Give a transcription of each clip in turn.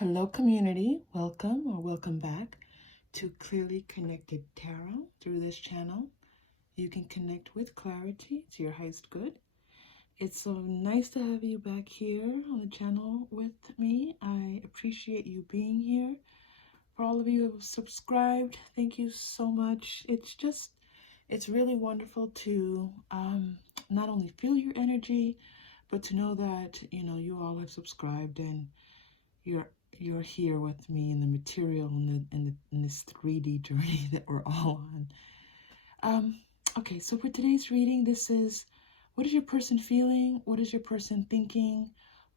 Hello, community. Welcome or welcome back to Clearly Connected Tarot. Through this channel, you can connect with clarity to your highest good. It's so nice to have you back here on the channel with me. I appreciate you being here. For all of you who have subscribed, thank you so much. It's really wonderful to not only feel your energy, but to know that, you all have subscribed and you're here with me in the material in this 3D journey that we're all on. Okay, so for today's reading, this is, what is your person feeling? What is your person thinking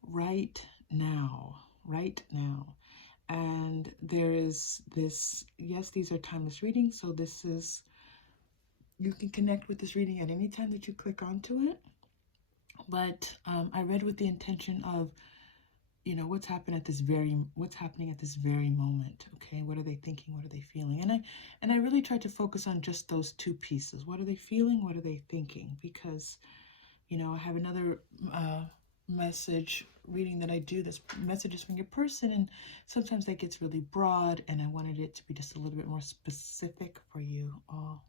right now? Right now. And there is this, yes, these are timeless readings, so you can connect with this reading at any time that you click onto it. But I read with the intention of, what's happening at this very moment. Okay, what are they thinking, what are they feeling? And I really tried to focus on just those two pieces. What are they feeling, what are they thinking? Because I have another message reading that I do, this messages from your person, and sometimes that gets really broad, and I wanted it to be just a little bit more specific for you all.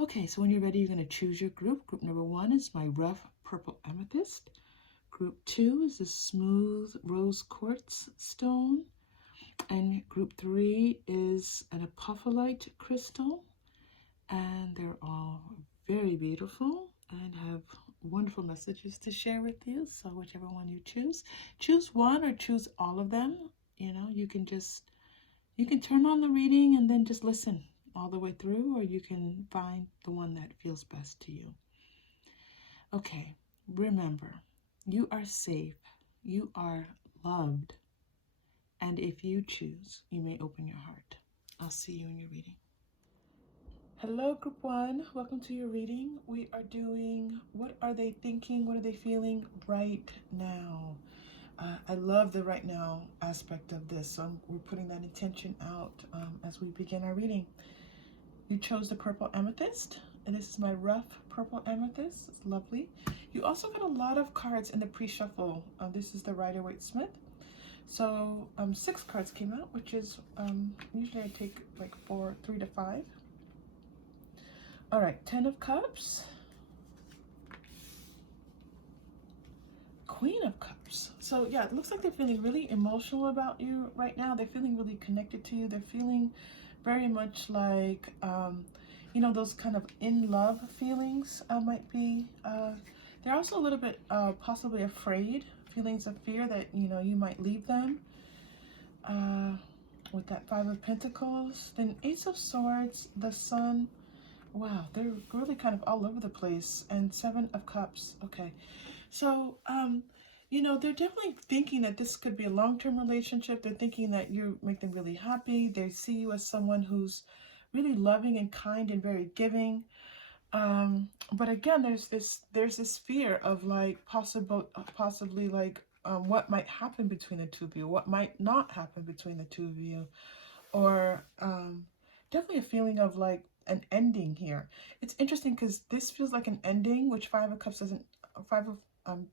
Okay, so when you're ready, you're going to choose your group. Group number 1 is my rough purple amethyst. Group 2 is the smooth rose quartz stone. And group 3 is an apophyllite crystal. And they're all very beautiful and have wonderful messages to share with you. So whichever one you choose one or choose all of them. You can turn on the reading and then just listen all the way through, or you can find the one that feels best to you. Okay, remember, you are safe, you are loved, and if you choose, you may open your heart. I'll see you in your reading. Hello, group 1. Welcome to your reading. We are doing, what are they thinking, what are they feeling right now? I love the right now aspect of this, so we're putting that intention out as we begin our reading. You chose the purple amethyst, and this is my rough purple amethyst. It's lovely. You also got a lot of cards in the pre-shuffle. This is the Rider-Waite-Smith. So 6 cards came out, which is usually I take like 3 to 5. All right, 10 of Cups, Queen of Cups. So yeah, it looks like they're feeling really emotional about you right now. They're feeling really connected to you. They're feeling very much like, those kind of in love feelings might be. They're also a little bit possibly afraid, feelings of fear that, you might leave them. With that 5 of Pentacles, then Ace of Swords, the Sun. Wow, they're really kind of all over the place. And 7 of Cups. Okay, so they're definitely thinking that this could be a long-term relationship. They're thinking that you make them really happy. They see you as someone who's really loving and kind and very giving. But again, there's this fear of like possibly like what might happen between the two of you, what might not happen between the two of you, or definitely a feeling of like an ending here. It's interesting because this feels like an ending, which 5 of Cups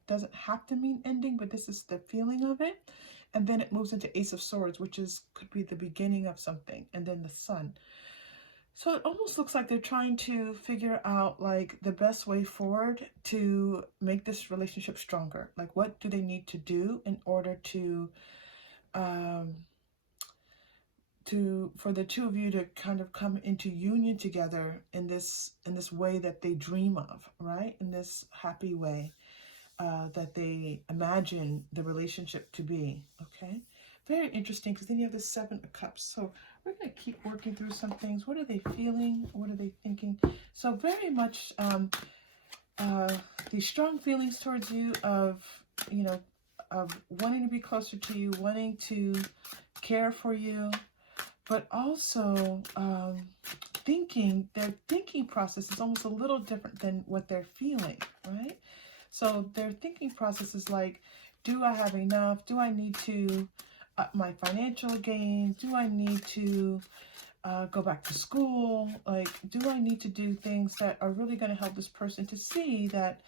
doesn't have to mean ending, but this is the feeling of it. And then it moves into Ace of Swords, which could be the beginning of something, and then the Sun. So it almost looks like they're trying to figure out like the best way forward to make this relationship stronger. Like, what do they need to do in order for the two of you to kind of come into union together in this way that they dream of, right? In this happy way that they imagine the relationship to be. Okay, very interesting, because then you have the 7 of Cups. So we're going to keep working through some things. What are they feeling? What are they thinking? So very much these strong feelings towards you of wanting to be closer to you, wanting to care for you, but also their thinking process is almost a little different than what they're feeling, right? So their thinking process is like, do I have enough? Do I need to up my financial gains? Do I need to go back to school? Like, do I need to do things that are really going to help this person to see that,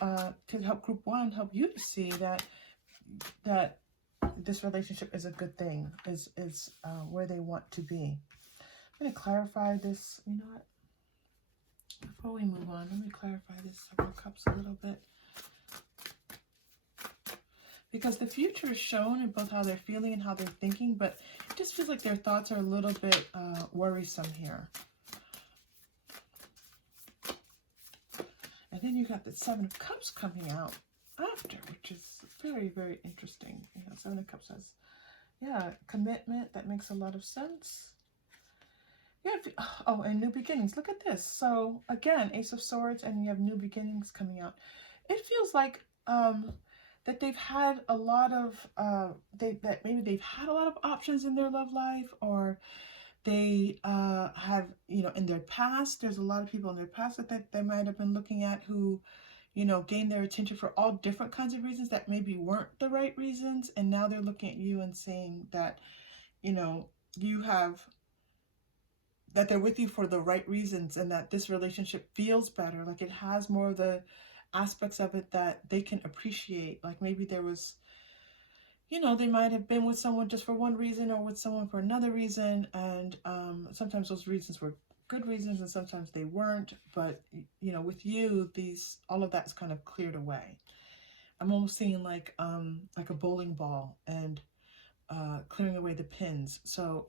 to help group 1, help you to see that this relationship is a good thing, is where they want to be. I'm going to clarify this. You know what? Before we move on, let me clarify this Seven of Cups a little bit. Because the future is shown in both how they're feeling and how they're thinking, but it just feels like their thoughts are a little bit worrisome here. And then you got the Seven of Cups coming out after, which is very, very interesting. You know, Seven of Cups has, yeah, commitment. That makes a lot of sense. Yeah. Oh, and new beginnings. Look at this. So again, Ace of Swords, and you have new beginnings coming out. It feels like that they've had a lot of that maybe they've had a lot of options in their love life, or they have, you know, in their past, there's a lot of people in their past that they might have been looking at who, you know, gained their attention for all different kinds of reasons that maybe weren't the right reasons, and now they're looking at you and saying that, you know, you have, that they're with you for the right reasons, and that this relationship feels better, like it has more of the aspects of it that they can appreciate. Like maybe there was, you know, they might have been with someone just for one reason or with someone for another reason, and sometimes those reasons were good reasons and sometimes they weren't. But you know, with you, all of that's kind of cleared away. I'm almost seeing like a bowling ball and clearing away the pins. So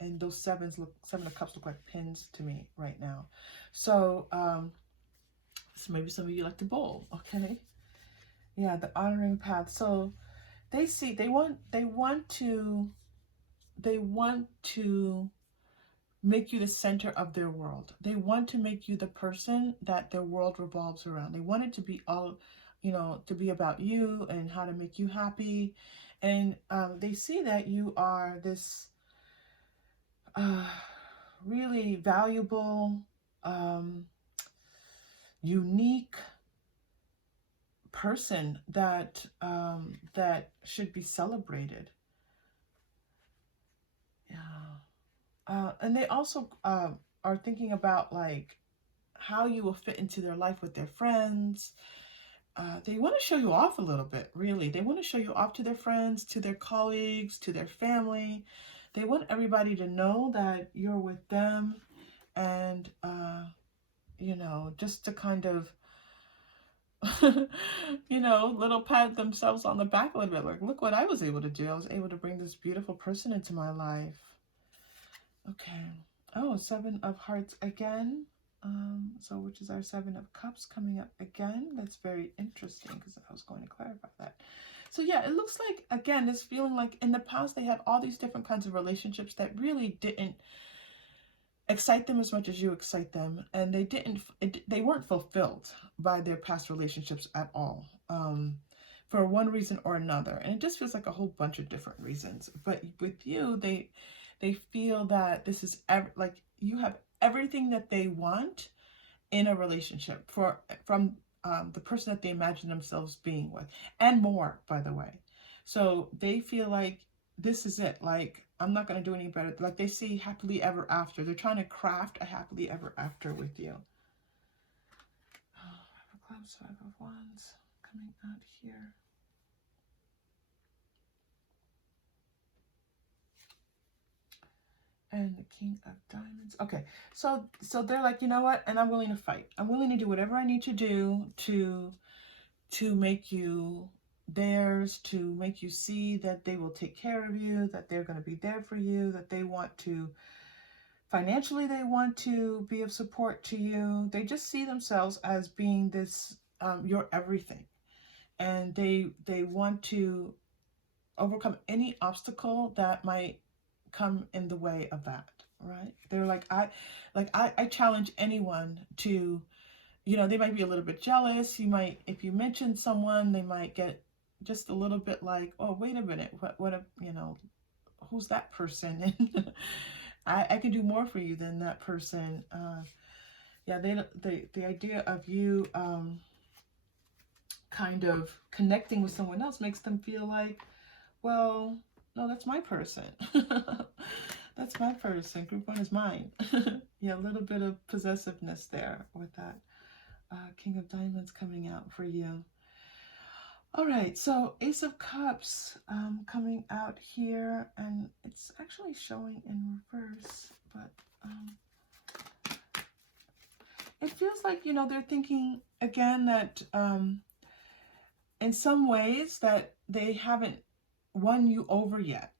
and those Seven of Cups look like pins to me right now. So so maybe some of you like to bowl, okay? Yeah, the honoring path. So they see, they want to make you the center of their world. They want to make you the person that their world revolves around. They want it to be all, you know, to be about you and how to make you happy. And they see that you are this really valuable, unique person that that should be celebrated. Yeah. And they also are thinking about like how you will fit into their life with their friends. They want to show you off a little bit, really. They want to show you off to their friends, to their colleagues, to their family. They want everybody to know that you're with them, and you know, just to kind of you know, little pat themselves on the back a little bit, like, look what I was able to do. I was able to bring this beautiful person into my life. Okay. Oh, Seven of Hearts again. So which is our Seven of Cups coming up again. That's very interesting because I was going to clarify that. So yeah, it looks like, again, this feeling like in the past they had all these different kinds of relationships that really didn't excite them as much as you excite them, and they weren't fulfilled by their past relationships at all, for one reason or another. And it just feels like a whole bunch of different reasons. But with you, they feel that this is like you have everything that they want in a relationship from the person that they imagine themselves being with, and more, by the way. So they feel like this is it. Like, I'm not going to do any better. Like, they see happily ever after. They're trying to craft a happily ever after with you. Oh, Five of Clubs, Five of Wands coming out here. And the King of Diamonds. Okay, so they're like, you know what? And I'm willing to fight. I'm willing to do whatever I need to do to make you theirs, to make you see that they will take care of you, that they're going to be there for you, that they want to, financially, they want to be of support to you. They just see themselves as being this, your everything. And they want to overcome any obstacle that might come in the way of that, right? They're like, I challenge anyone to, you know, they might be a little bit jealous. You might, if you mention someone, they might get just a little bit like, oh, wait a minute, what, you know, who's that person? And I can do more for you than that person. Yeah, the idea of you kind of connecting with someone else makes them feel like, well, no, that's my person. That's my person. Group one is mine. Yeah, a little bit of possessiveness there with that. King of Diamonds coming out for you. All right, so Ace of Cups coming out here, and it's actually showing in reverse, but it feels like, you know, they're thinking again that in some ways that they haven't won you over yet,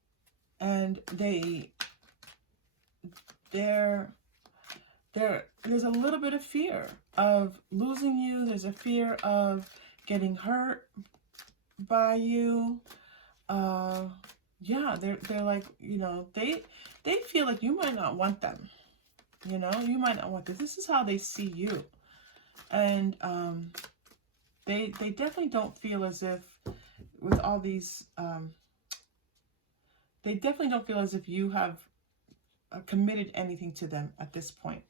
and there's a little bit of fear of losing you. There's a fear of getting hurt by you. Yeah, they're like, you know, they feel like you might not want them. You know, you might not want this. This is how they see you. And they definitely don't feel as if with all these they definitely don't feel as if you have committed anything to them at this point.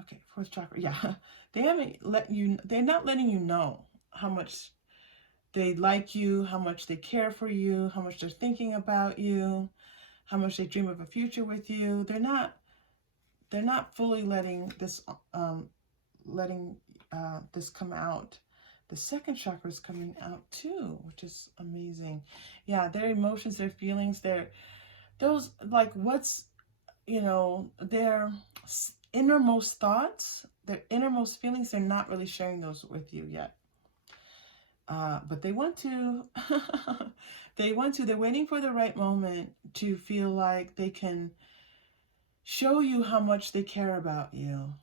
Okay, fourth chakra. Yeah. They're not letting you know how much they like you, how much they care for you, how much they're thinking about you, how much they dream of a future with you. They're not fully letting this this come out. The second chakra is coming out too, which is amazing. Yeah, their emotions, their feelings, those, like, what's, you know, their innermost thoughts, their innermost feelings, they're not really sharing those with you yet. But they want to. They're waiting for the right moment to feel like they can show you how much they care about you.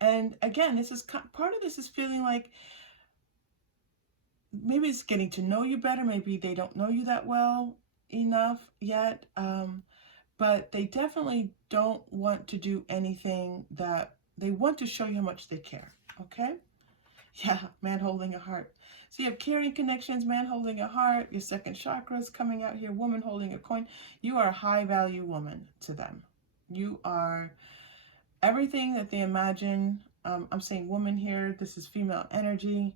And again, this is part of this is feeling like maybe it's getting to know you better. Maybe they don't know you that well enough yet. But they definitely don't want to do anything that they want to show you how much they care. Okay? Yeah, man holding a heart. So you have caring connections, man holding a heart, your second chakra is coming out here, woman holding a coin. You are a high value woman to them. You are everything that they imagine. I'm saying woman here. This is female energy.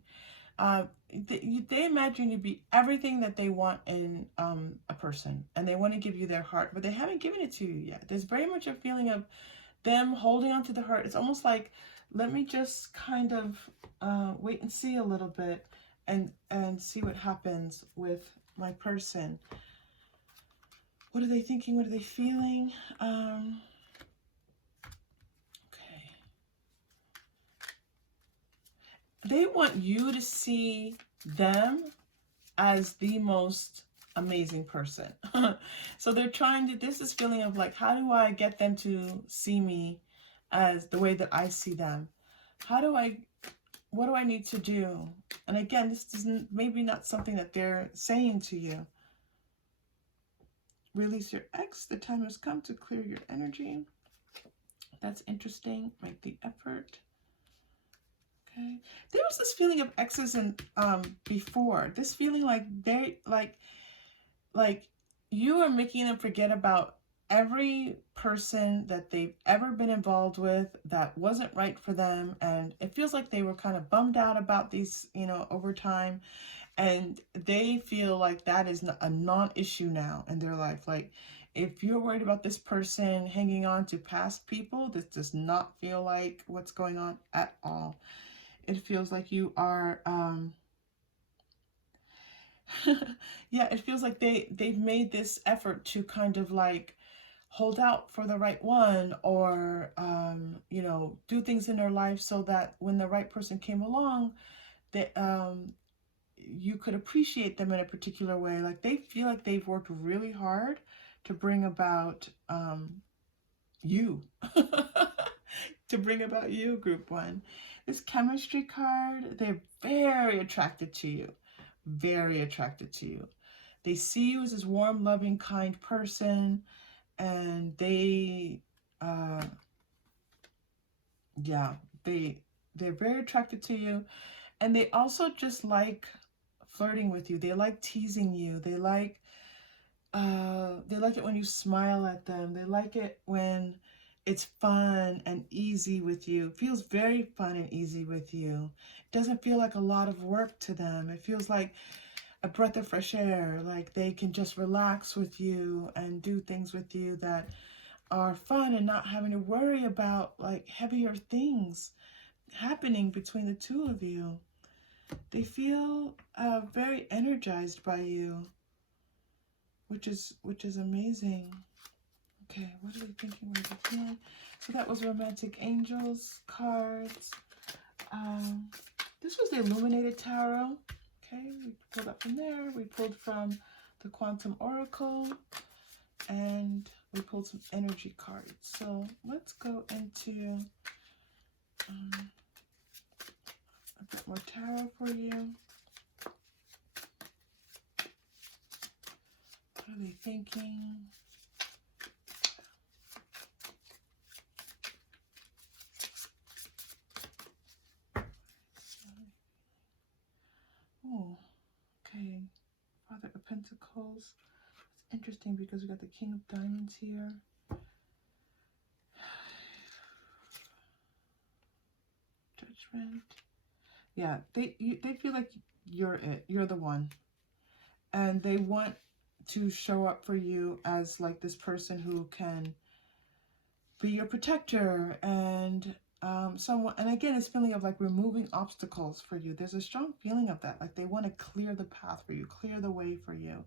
They imagine you be everything that they want in a person, and they want to give you their heart, but they haven't given it to you yet. There's very much a feeling of them holding on to the heart. It's almost like, let me just kind of wait and see a little bit and see what happens with my person. What are they thinking? What are they feeling? Okay. They want you to see them as the most amazing person. So they're trying to, this is feeling of like, how do I get them to see me as the way that I see them? What do I need to do? And again, this isn't maybe not something that they're saying to you. Release your ex. The time has come to clear your energy. That's interesting. Make the effort. Okay. There was this feeling of exes and before. This feeling like they like you are making them forget about every person that they've ever been involved with that wasn't right for them, and it feels like they were kind of bummed out about these, you know, over time, and they feel like that is a non-issue now in their life. Like, if you're worried about this person hanging on to past people, this does not feel like what's going on at all. It feels like you are yeah, it feels like they've made this effort to kind of like hold out for the right one, or you know, do things in their life so that when the right person came along, that you could appreciate them in a particular way. Like, they feel like they've worked really hard to bring about you. To bring about you, group one. This chemistry card, they're very attracted to you. Very attracted to you. They see you as this warm, loving, kind person, and yeah, they're very attracted to you, and they also just like flirting with you. They like teasing you. They like it when you smile at them. They like it when it's fun and easy with you. It feels very fun and easy with you. It doesn't feel like a lot of work to them. It feels like a breath of fresh air. Like, they can just relax with you and do things with you that are fun, and not having to worry about like heavier things happening between the two of you. They feel very energized by you, which is amazing. Okay, what are they thinking? What are they feeling? So that was Romantic Angels cards. This was the Illuminated Tarot. Okay, we pulled up from there. We pulled from the Quantum Oracle, and we pulled some energy cards. So let's go into a bit more tarot for you. What are they thinking? Oh, okay. Father of Pentacles. It's interesting because we got the King of Diamonds here. Judgment. Yeah, they feel like you're it. You're the one. And they want to show up for you as like this person who can be your protector and someone. And again, it's feeling of like removing obstacles for you. There's a strong feeling of that. Like they want to clear the path for you, clear the way for you,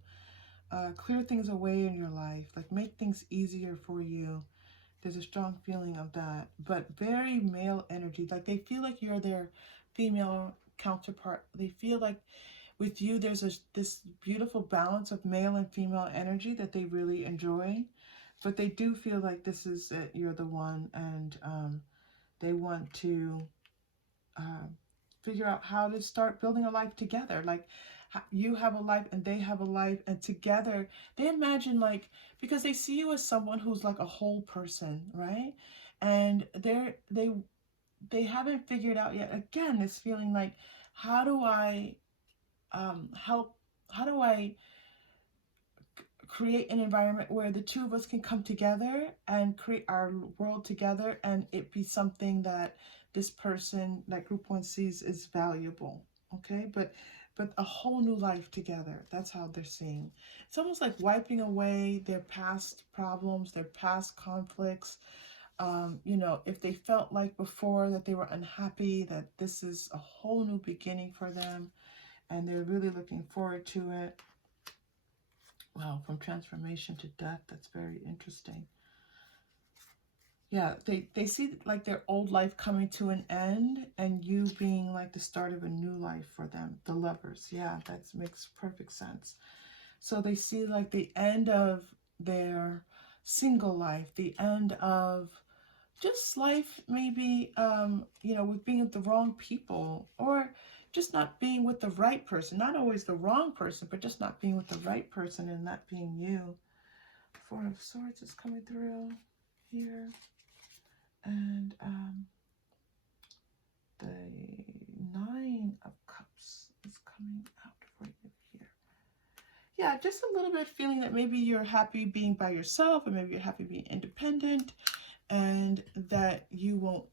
clear things away in your life, like make things easier for you. There's a strong feeling of that, but very male energy. Like they feel like you're their female counterpart. They feel like with you, there's this beautiful balance of male and female energy that they really enjoy. But they do feel like this is it, you're the one, and they want to figure out how to start building a life together. Like you have a life and they have a life, and together they imagine, like, because they see you as someone who's like a whole person, right? And they haven't figured out yet, again, this feeling like, how do I help, how do I create an environment where the two of us can come together and create our world together, and it be something that this person, that group one, sees is valuable. Okay, but a whole new life together. That's how they're seeing. It's almost like wiping away their past problems, their past conflicts. You know, if they felt like before that they were unhappy, that this is a whole new beginning for them, and they're really looking forward to it. Wow, from transformation to death. That's very interesting. Yeah, they see like their old life coming to an end, and you being like the start of a new life for them. The Lovers. Yeah, that makes perfect sense. So they see like the end of their single life, the end of just life, maybe, you know, with being with the wrong people, or just not being with the right person. Not always the wrong person, but just not being with the right person, and that being you. Four of Swords is coming through here. And the Nine of Cups is coming out for you here. Yeah, just a little bit feeling that maybe you're happy being by yourself, or maybe you're happy being independent, and that you won't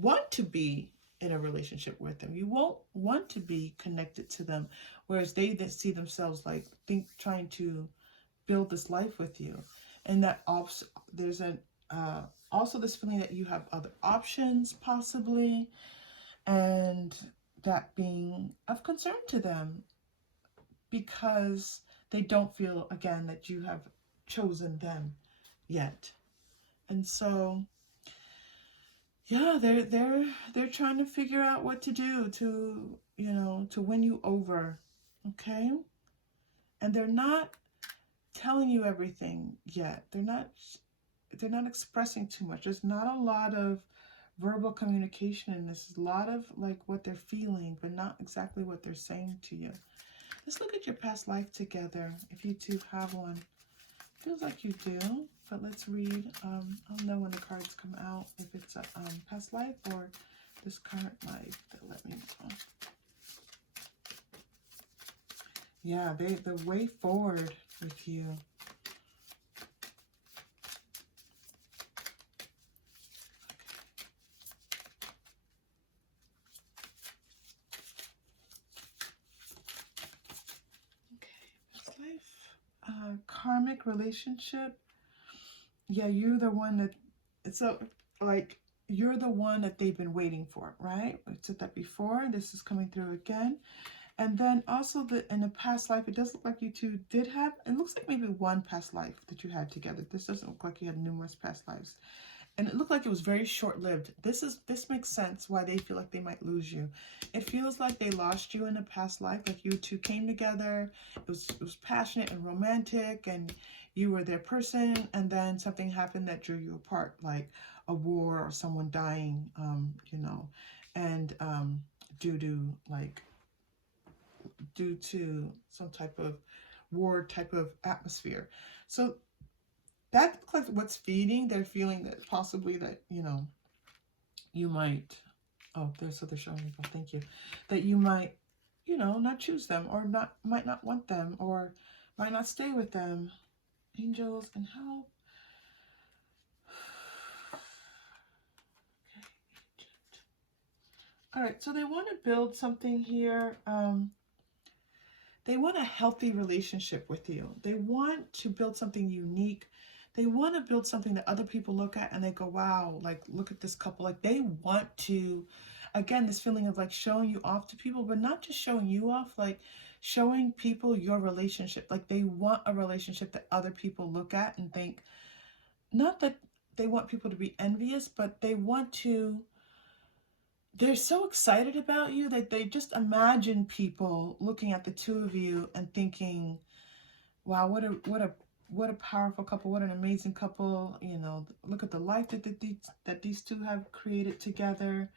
want to be in a relationship with them. You won't want to be connected to them, whereas they see themselves like trying to build this life with you. And that there's an also this feeling that you have other options possibly, and that being of concern to them, because they don't feel, again, that you have chosen them yet. And so yeah, they're trying to figure out what to do to, you know, to win you over. Okay? And they're not telling you everything yet. They're not expressing too much. There's not a lot of verbal communication in this. A lot of like what they're feeling, but not exactly what they're saying to you. Let's look at your past life together, if you two have one. Feels like you do, but let's read. I'll know when the cards come out if it's a past life or this current life. That let me know. Yeah, the way forward with you. Past life, karmic relationship. Yeah, you're the one that, it's so like you're the one that they've been waiting for, right? We said that before. This is coming through again. And then also in the past life, it does look like you two did have, it looks like maybe one past life that you had together. This doesn't look like you had numerous past lives. And it looked like it was very short-lived. This makes sense why they feel like they might lose you. It feels like they lost you in a past life, like you two came together. It was passionate and romantic, and you were their person, and then something happened that drew you apart, like a war or someone dying, you know, and due to some type of war type of atmosphere. So that looks like what's feeding. They're feeling that possibly that, you know, you might, oh, there's, so they're showing me, oh, thank you, that you might, you know, not choose them, or might not want them, or might not stay with them. Angels and help. Okay. All right, so they want to build something here. They want a healthy relationship with you. They want to build something unique. They want to build something that other people look at and they go, wow, like, look at this couple. Like, they want to, again, this feeling of like showing you off to people, but not just showing you off, like showing people your relationship. Like, they want a relationship that other people look at and think, not that they want people to be envious, but they want to, they're so excited about you that they just imagine people looking at the two of you and thinking, wow, what a powerful couple, what an amazing couple, you know, look at the life that these two have created together.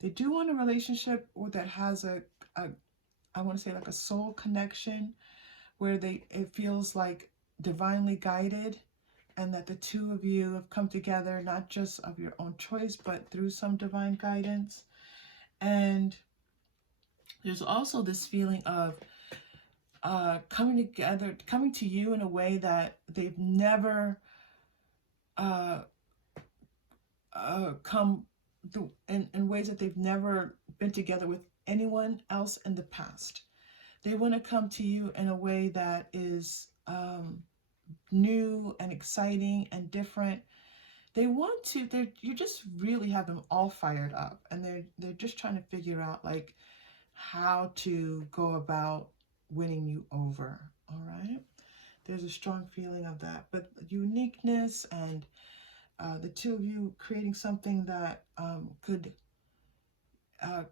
They do want a relationship that has a I want to say like a soul connection, where it feels like divinely guided, and that the two of you have come together, not just of your own choice, but through some divine guidance. And there's also this feeling of coming together, coming to you in a way that they've never come in ways that they've never been together with anyone else in the past. They want to come to you in a way that is new and exciting and different. They want to, you just really have them all fired up, and they're just trying to figure out like how to go about winning you over. All right, there's a strong feeling of that, but uniqueness and the two of you creating something that could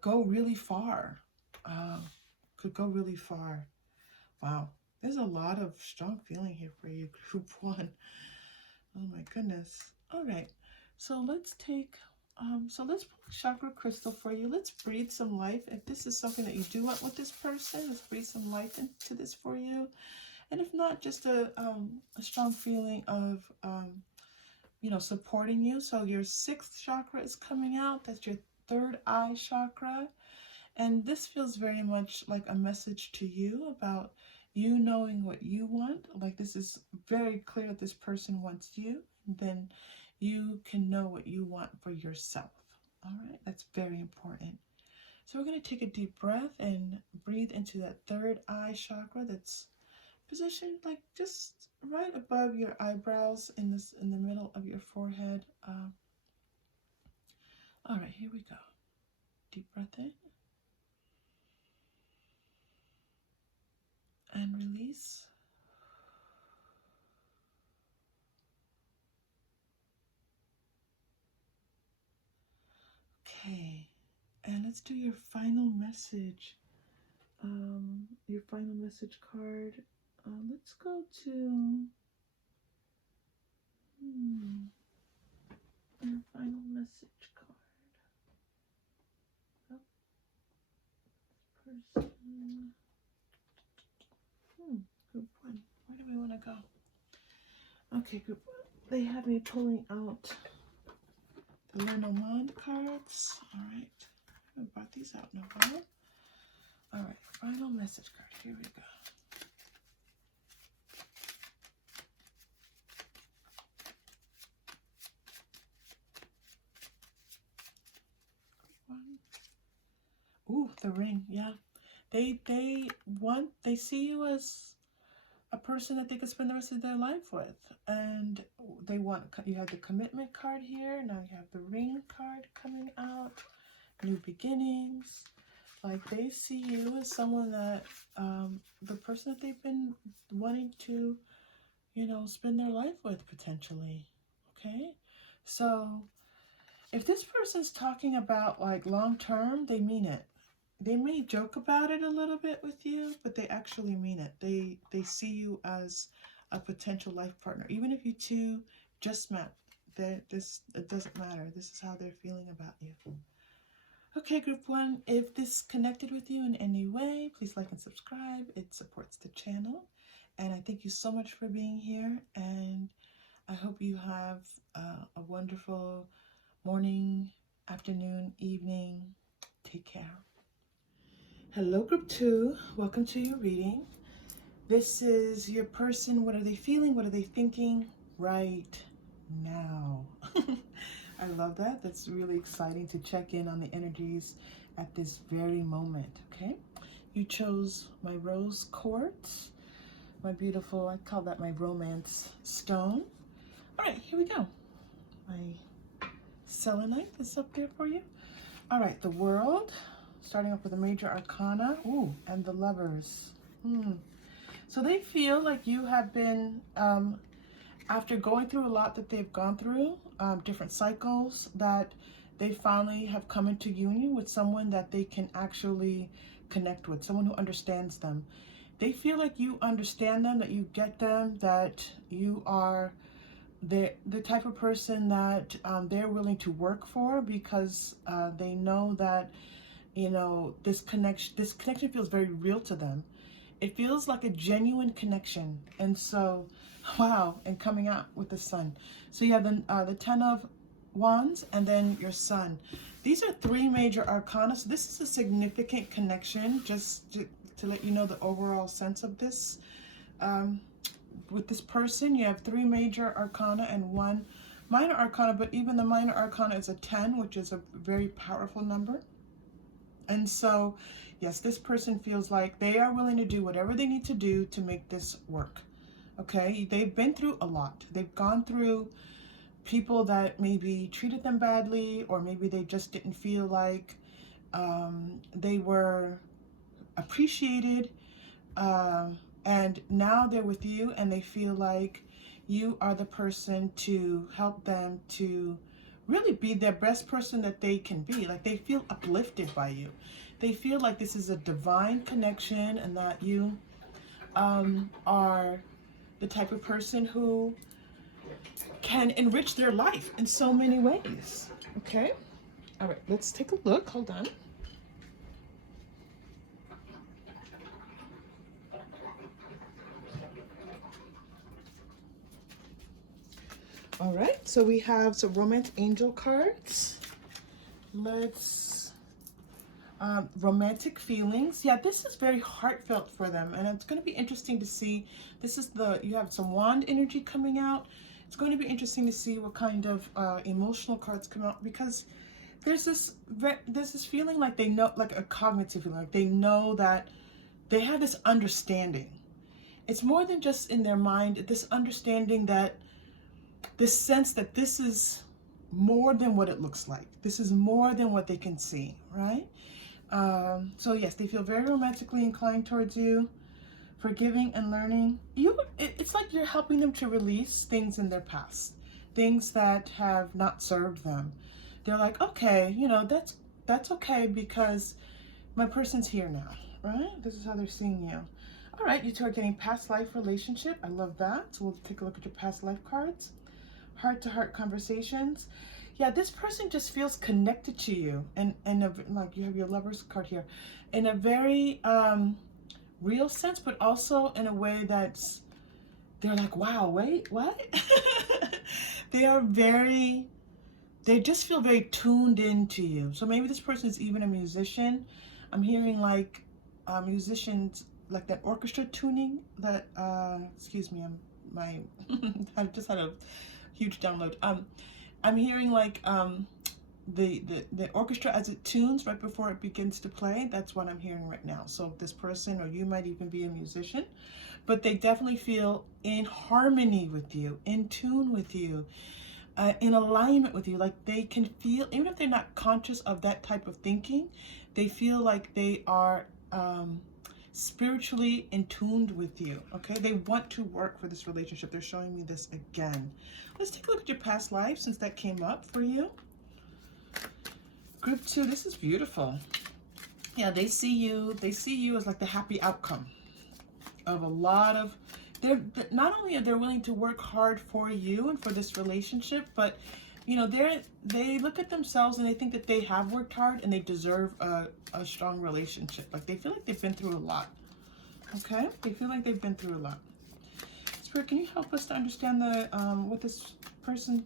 go really far. Could go really far. Wow, there's a lot of strong feeling here for you, group one. Oh my goodness. All right, so let's take, so let's pull a chakra crystal for you. Let's breathe some life. If this is something that you do want with this person, let's breathe some life into this for you. And if not, just a strong feeling of, you know, supporting you. So your sixth chakra is coming out. That's your third eye chakra. And this feels very much like a message to you about you knowing what you want. Like, this is very clear that this person wants you. Then you can know what you want for yourself. All right, that's very important. So we're going to take a deep breath and breathe into that third eye chakra that's positioned like just right above your eyebrows, in the middle of your forehead. All right, here we go. Deep breath in and release. Okay, and let's do your final message. Your final message card. Let's go to your final message card. Oh, person. Group one. Where do we want to go? Okay, group one. They have me pulling out the Lenormand cards. All right. I haven't brought these out in a while. All right, final message card. Here we go. One. Ooh, the ring. Yeah, they see you as a person that they could spend the rest of their life with. And they want, you have the commitment card here. Now you have the ring card coming out. New beginnings. Like they see you as someone that, the person that they've been wanting to, you know, spend their life with potentially. Okay? So if this person's talking about like long term, they mean it. They may joke about it a little bit with you, but they actually mean it. They see you as a potential life partner. Even if you two just met, it doesn't matter. This is how they're feeling about you. Okay, group one, if this connected with you in any way, please like and subscribe. It supports the channel. And I thank you so much for being here. And I hope you have a wonderful morning, afternoon, evening. Take care. Hello, group two. Welcome to your reading. This is your person. What are they feeling? What are they thinking right now? I love that. That's really exciting to check in on the energies at this very moment, okay? You chose my rose quartz, my beautiful, I call that my romance stone. All right, here we go. My selenite is up there for you. All right, the world, starting off with the major arcana. Ooh, and the lovers. So they feel like you have been, after going through a lot that they've gone through, different cycles, that they finally have come into union with someone that they can actually connect with, someone who understands them. They feel like you understand them, that you get them, that you are the type of person that they're willing to work for, because they know that, you know, this connection feels very real to them. It feels like a genuine connection. And so, wow, and coming out with the sun. So you have the 10 of Wands and then your sun. These are three major arcana. So this is a significant connection, just to let you know the overall sense of this. With this person, you have three major arcana and one minor arcana, but even the minor arcana is a 10, which is a very powerful number. And so, yes, this person feels like they are willing to do whatever they need to do to make this work. Okay, they've been through a lot. They've gone through people that maybe treated them badly, or maybe they just didn't feel like they were appreciated. And now they're with you and they feel like you are the person to help them to really be their best person that they can be. Like they feel uplifted by you. They feel like this is a divine connection, and that you are the type of person who can enrich their life in so many ways. Okay? All right, let's take a look. Hold on. All right, so we have some romance angel cards. Let's, romantic feelings. Yeah, this is very heartfelt for them, and it's going to be interesting to see. This is you have some wand energy coming out. It's going to be interesting to see what kind of emotional cards come out, because there's this feeling like they know, like a cognitive feeling, like they know that they have this understanding. It's more than just in their mind, this understanding, that this sense that this is more than what it looks like. This is more than what they can see, right? So yes, they feel very romantically inclined towards you, forgiving and learning. It's like you're helping them to release things in their past, things that have not served them. They're like, okay, you know, that's okay, because my person's here now, right? This is how they're seeing you. All right, you two are getting past life relationship. I love that. So we'll take a look at your past life cards. Heart-to-heart conversations. Yeah, this person just feels connected to you, and like you have your lover's card here, in a very real sense, but also in a way that's, they're like, wow, wait, what? They just feel very tuned into you. So maybe this person is even a musician. I'm hearing like musicians, like that orchestra tuning, that excuse me, I just had a huge download. I'm hearing like the orchestra as it tunes right before it begins to play. That's what I'm hearing right now. So this person, or you might even be a musician, but they definitely feel in harmony with you, in tune with you, in alignment with you. Like they can feel, even if they're not conscious of that type of thinking, they feel like they are spiritually in tuned with you. Okay, they want to work for this relationship. They're showing me this again. Let's take a look at your past life, since that came up for you. Group 2, this is beautiful. Yeah, they see you as like the happy outcome of a lot of, they're not only are they willing to work hard for you and for this relationship, but you know, they look at themselves and they think that they have worked hard and they deserve a strong relationship. Like they feel like they've been through a lot. Okay, they feel like they've been through a lot. Spirit, can you help us to understand the what this person,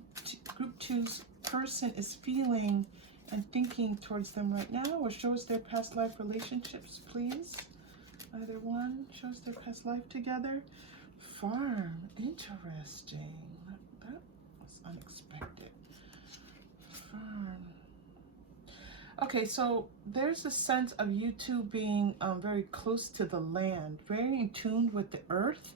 group 2's person, is feeling and thinking towards them right now, or show us their past life relationships, please? Either one, show us their past life together. Farm, interesting. That was unexpected. Farm. Okay, so there's a sense of you two being very close to the land, very in tune with the earth,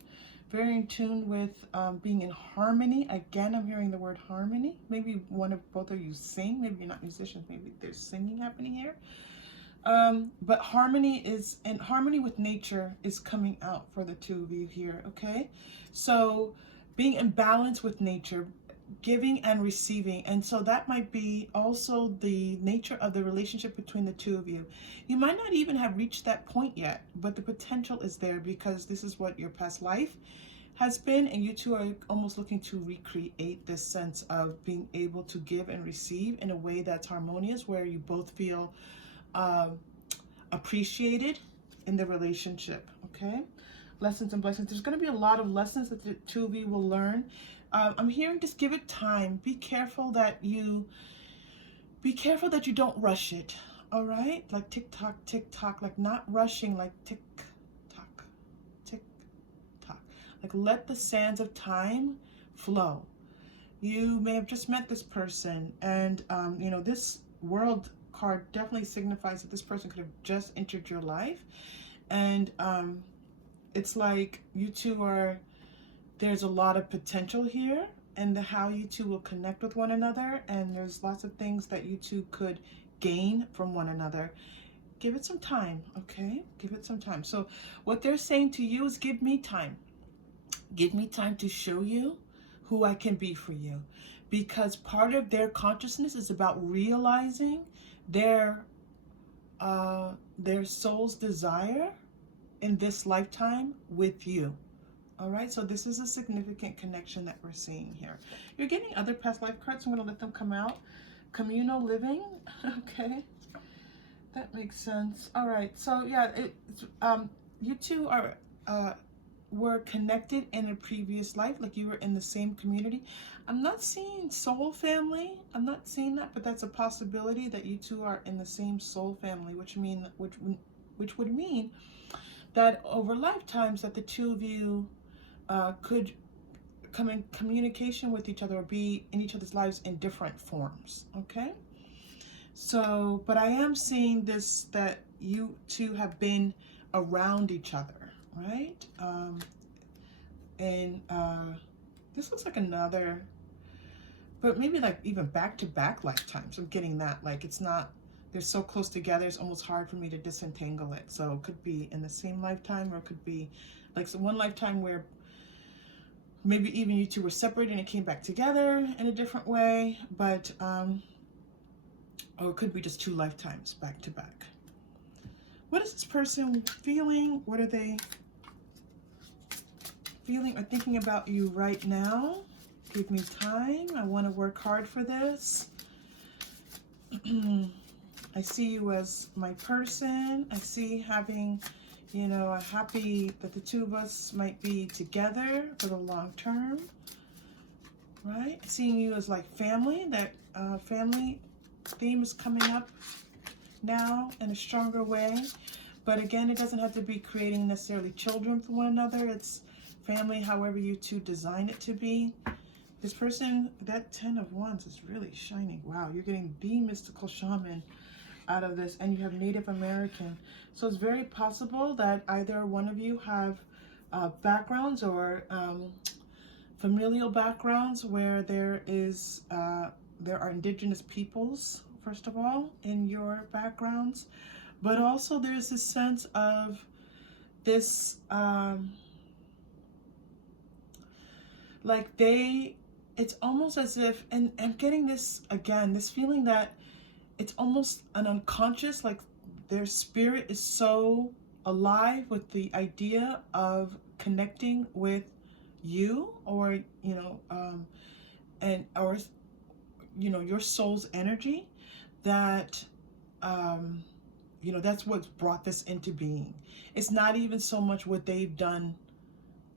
very in tune with being in harmony. Again, I'm hearing the word harmony. Maybe one of both of you sing. Maybe you're not musicians. Maybe there's singing happening here. But harmony is, and harmony with nature is coming out for the two of you here, okay? So being in balance with nature, giving and receiving. And so that might be also the nature of the relationship between the two of you. You might not even have reached that point yet, but the potential is there, because this is what your past life has been, and you two are almost looking to recreate this sense of being able to give and receive in a way that's harmonious, where you both feel appreciated in the relationship. Okay, lessons and blessings. There's going to be a lot of lessons that the two of you will learn. I'm hearing just give it time. Be careful that you don't rush it. All right, like tick tock, like not rushing, like tick tock, like let the sands of time flow. You may have just met this person, and you know, this world card definitely signifies that this person could have just entered your life, and it's like you two are, there's a lot of potential here, and how you two will connect with one another, and there's lots of things that you two could gain from one another. Give it some time, okay? Give it some time. So what they're saying to you is, give me time. Give me time to show you who I can be for you, because part of their consciousness is about realizing their soul's desire in this lifetime with you. All right, so this is a significant connection that we're seeing here. You're getting other past life cards. I'm going to let them come out. Communal living. Okay, that makes sense. All right, so yeah, you two are were connected in a previous life, like you were in the same community. I'm not seeing soul family. I'm not seeing that, but that's a possibility that you two are in the same soul family, which would mean that over lifetimes that the two of you could come in communication with each other, or be in each other's lives in different forms. Okay, so but I am seeing this, that you two have been around each other, right? And this looks like another, but maybe like even back-to-back lifetimes. I'm getting that, like it's not, they're so close together, it's almost hard for me to disentangle it. So it could be in the same lifetime, or it could be like one lifetime where maybe even you two were separated and it came back together in a different way, but or it could be just two lifetimes back to back. What is this person feeling? What are they feeling or thinking about you right now? Give me time. I want to work hard for this. I see you as my person. I see having, you know, a happy, that the two of us might be together for the long term, right? Seeing you as like family. That family theme is coming up now in a stronger way. But again, it doesn't have to be creating necessarily children for one another. It's family however you two design it to be. This person, that 10 of Wands is really shining. Wow, you're getting the mystical shaman out of this, and you have Native American. So it's very possible that either one of you have backgrounds or familial backgrounds where there are indigenous peoples, first of all, in your backgrounds. But also there's this sense of this, like it's almost as if, and I'm getting this again, this feeling that it's almost an unconscious, like their spirit is so alive with the idea of connecting with you, or, you know, or, you know, your soul's energy, that, you know, that's what's brought this into being. It's not even so much what they've done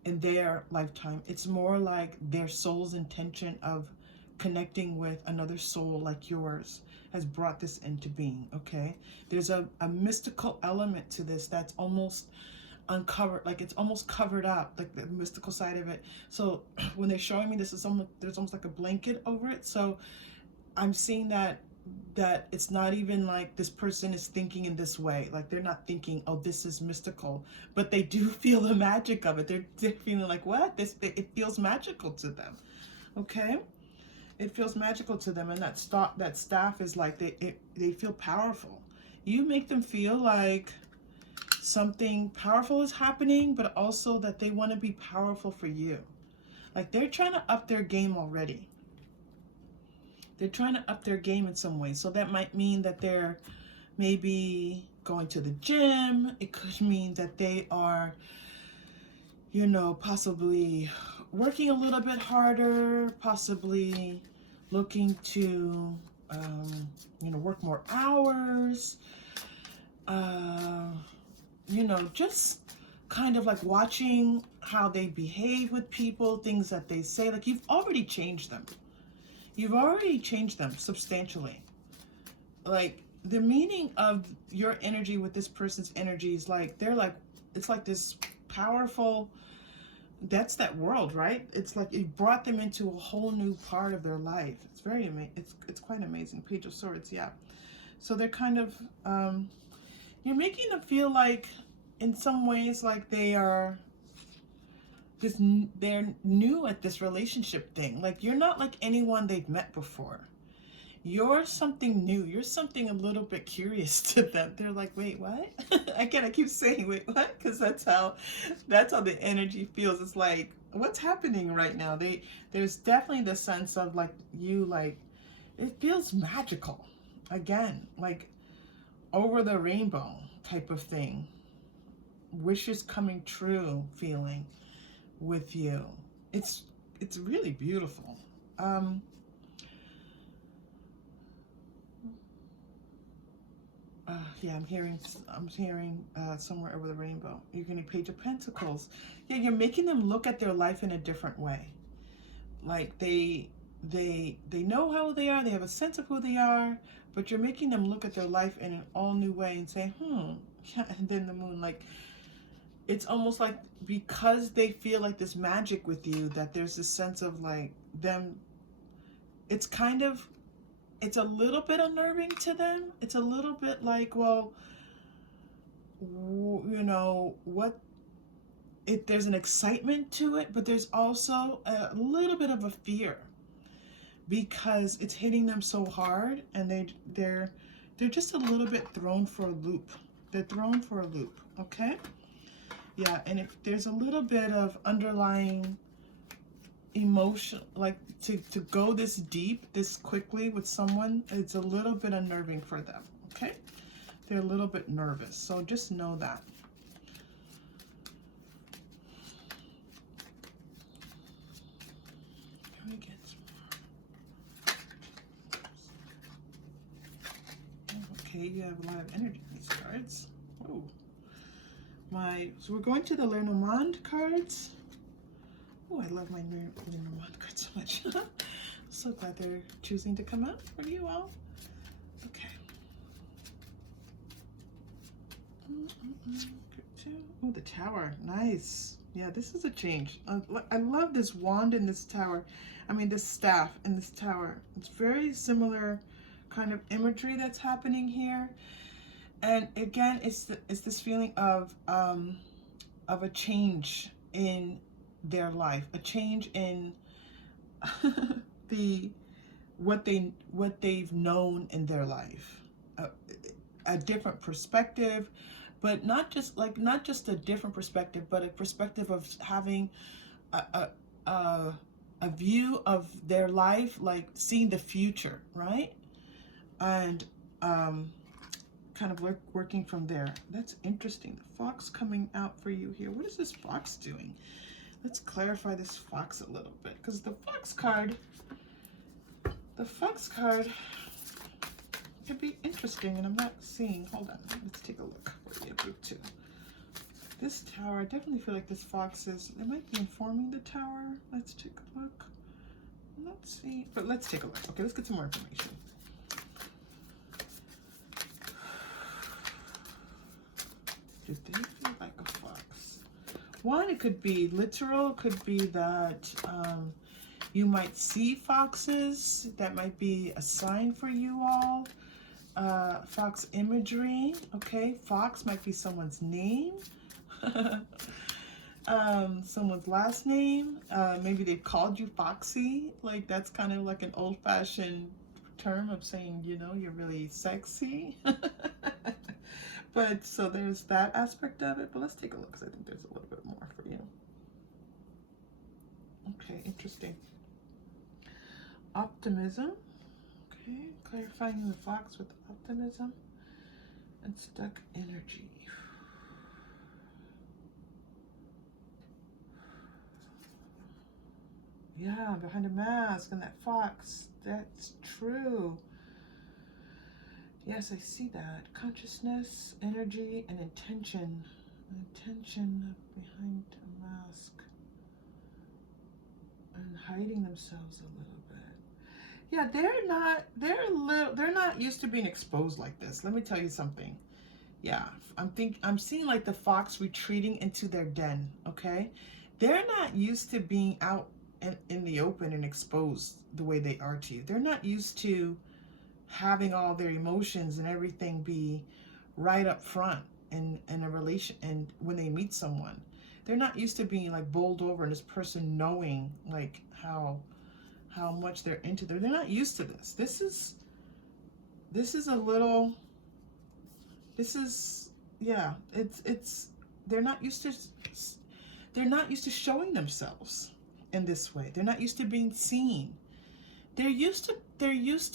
in their lifetime. It's more like their soul's intention of connecting with another soul like yours has brought this into being, okay? There's a mystical element to this that's almost uncovered, like it's almost covered up, like the mystical side of it. So when they're showing me this, is almost, there's almost like a blanket over it. So I'm seeing that it's not even like this person is thinking in this way, like they're not thinking, oh, this is mystical, but they do feel the magic of it. They're feeling like, what, it feels magical to them, okay? It feels magical to them. And that staff is like, they feel powerful. You make them feel like something powerful is happening, but also that they want to be powerful for you. Like they're trying to up their game already. They're trying to up their game in some way. So that might mean that they're maybe going to the gym. It could mean that they are, you know, possibly working a little bit harder, possibly looking to, you know, work more hours, you know, just kind of like watching how they behave with people, things that they say. Like you've already changed them. You've already changed them substantially. Like the meaning of your energy with this person's energy is like, they're like, it's like this powerful, that's that world, right? It's like it brought them into a whole new part of their life. It's very amazing. It's quite amazing. Page of Swords, yeah. So they're kind of, you're making them feel like, in some ways, like they're new at this relationship thing. Like you're not like anyone they've met before. You're something new. You're something a little bit curious to them. They're like, wait, what? Again, I keep saying, wait, what? Because that's how the energy feels. It's like, what's happening right now? There's definitely the sense of like you, like it feels magical. Again, like over the rainbow type of thing. Wishes coming true feeling with you. It's really beautiful. Yeah, I'm hearing somewhere over the rainbow. You're getting Page of Pentacles. Yeah, you're making them look at their life in a different way. Like they know how they are. They have a sense of who they are, but you're making them look at their life in an all new way and say, yeah. And then the moon, like it's almost like because they feel like this magic with you, that there's this sense of like them. It's kind of, it's a little bit unnerving to them. It's a little bit like, well, you know, what, there's an excitement to it, but there's also a little bit of a fear because it's hitting them so hard, and they're just a little bit thrown for a loop. They're thrown for a loop, okay? Yeah, and if there's a little bit of underlying emotion, like to go this deep, this quickly with someone, it's a little bit unnerving for them, okay? They're a little bit nervous, so just know that. Can we get some more? Okay, you have a lot of energy in these cards. Oh, so we're going to the Lenormand cards. Oh, I love my Lenormand cards so much. So glad they're choosing to come out for you all. Okay. Oh, the Tower. Nice. Yeah, this is a change. I love this wand in this tower. I mean, this staff in this tower. It's very similar kind of imagery that's happening here. And again, it's this feeling of a change in their life, a change in the what they've known in their life, a different perspective, but not just a different perspective, but a perspective of having a view of their life, like seeing the future, right? And kind of working from there. That's interesting. The fox coming out for you here. What is this fox doing? Let's clarify this fox a little bit, because the fox card could be interesting, and I'm not seeing. Hold on, let's take a look. Where you group 2? This tower, I definitely feel like this fox it might be informing the tower. Let's take a look. Let's see, but let's take a look. Okay, let's get some more information. Do they feel like a fox? One, it could be literal. It could be that you might see foxes. That might be a sign for you all. Fox imagery. Okay, fox might be someone's name. Someone's last name. Maybe they've called you Foxy. Like, that's kind of like an old-fashioned term of saying, you know, you're really sexy. But so there's that aspect of it. But let's take a look, because I think there's a little bit more for you. Okay, interesting. Optimism. Okay, clarifying the fox with optimism and stuck energy. Yeah, behind a mask and that fox. That's true. Yes, I see that. Consciousness, energy, and intention. Intention behind a mask. And hiding themselves a little bit. Yeah, they're not used to being exposed like this. Let me tell you something. Yeah, I'm seeing like the fox retreating into their den, okay? They're not used to being out in the open and exposed the way they are to you. They're not used to having all their emotions and everything be right up front in a relation, and when they meet someone. They're not used to being like bowled over and this person knowing like how much they're into them. They're not used to this. This is yeah, it's they're not used to showing themselves in this way. They're not used to being seen. They're used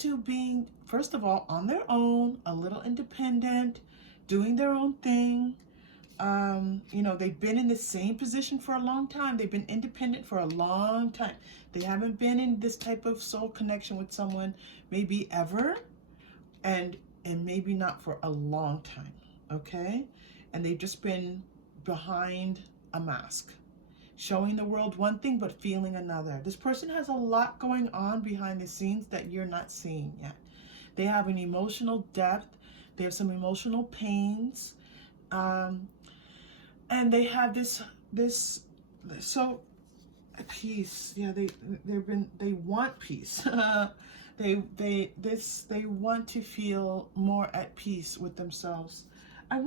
to being, first of all, on their own, a little independent, doing their own thing. You know, they've been in the same position for a long time. They've been independent for a long time. They haven't been in this type of soul connection with someone maybe ever, and maybe not for a long time, okay? And they've just been behind a mask, showing the world one thing but feeling another. This person has a lot going on behind the scenes that you're not seeing yet. They have an emotional depth. They have some emotional pains. And they have this so peace. Yeah, they want peace. They want to feel more at peace with themselves. I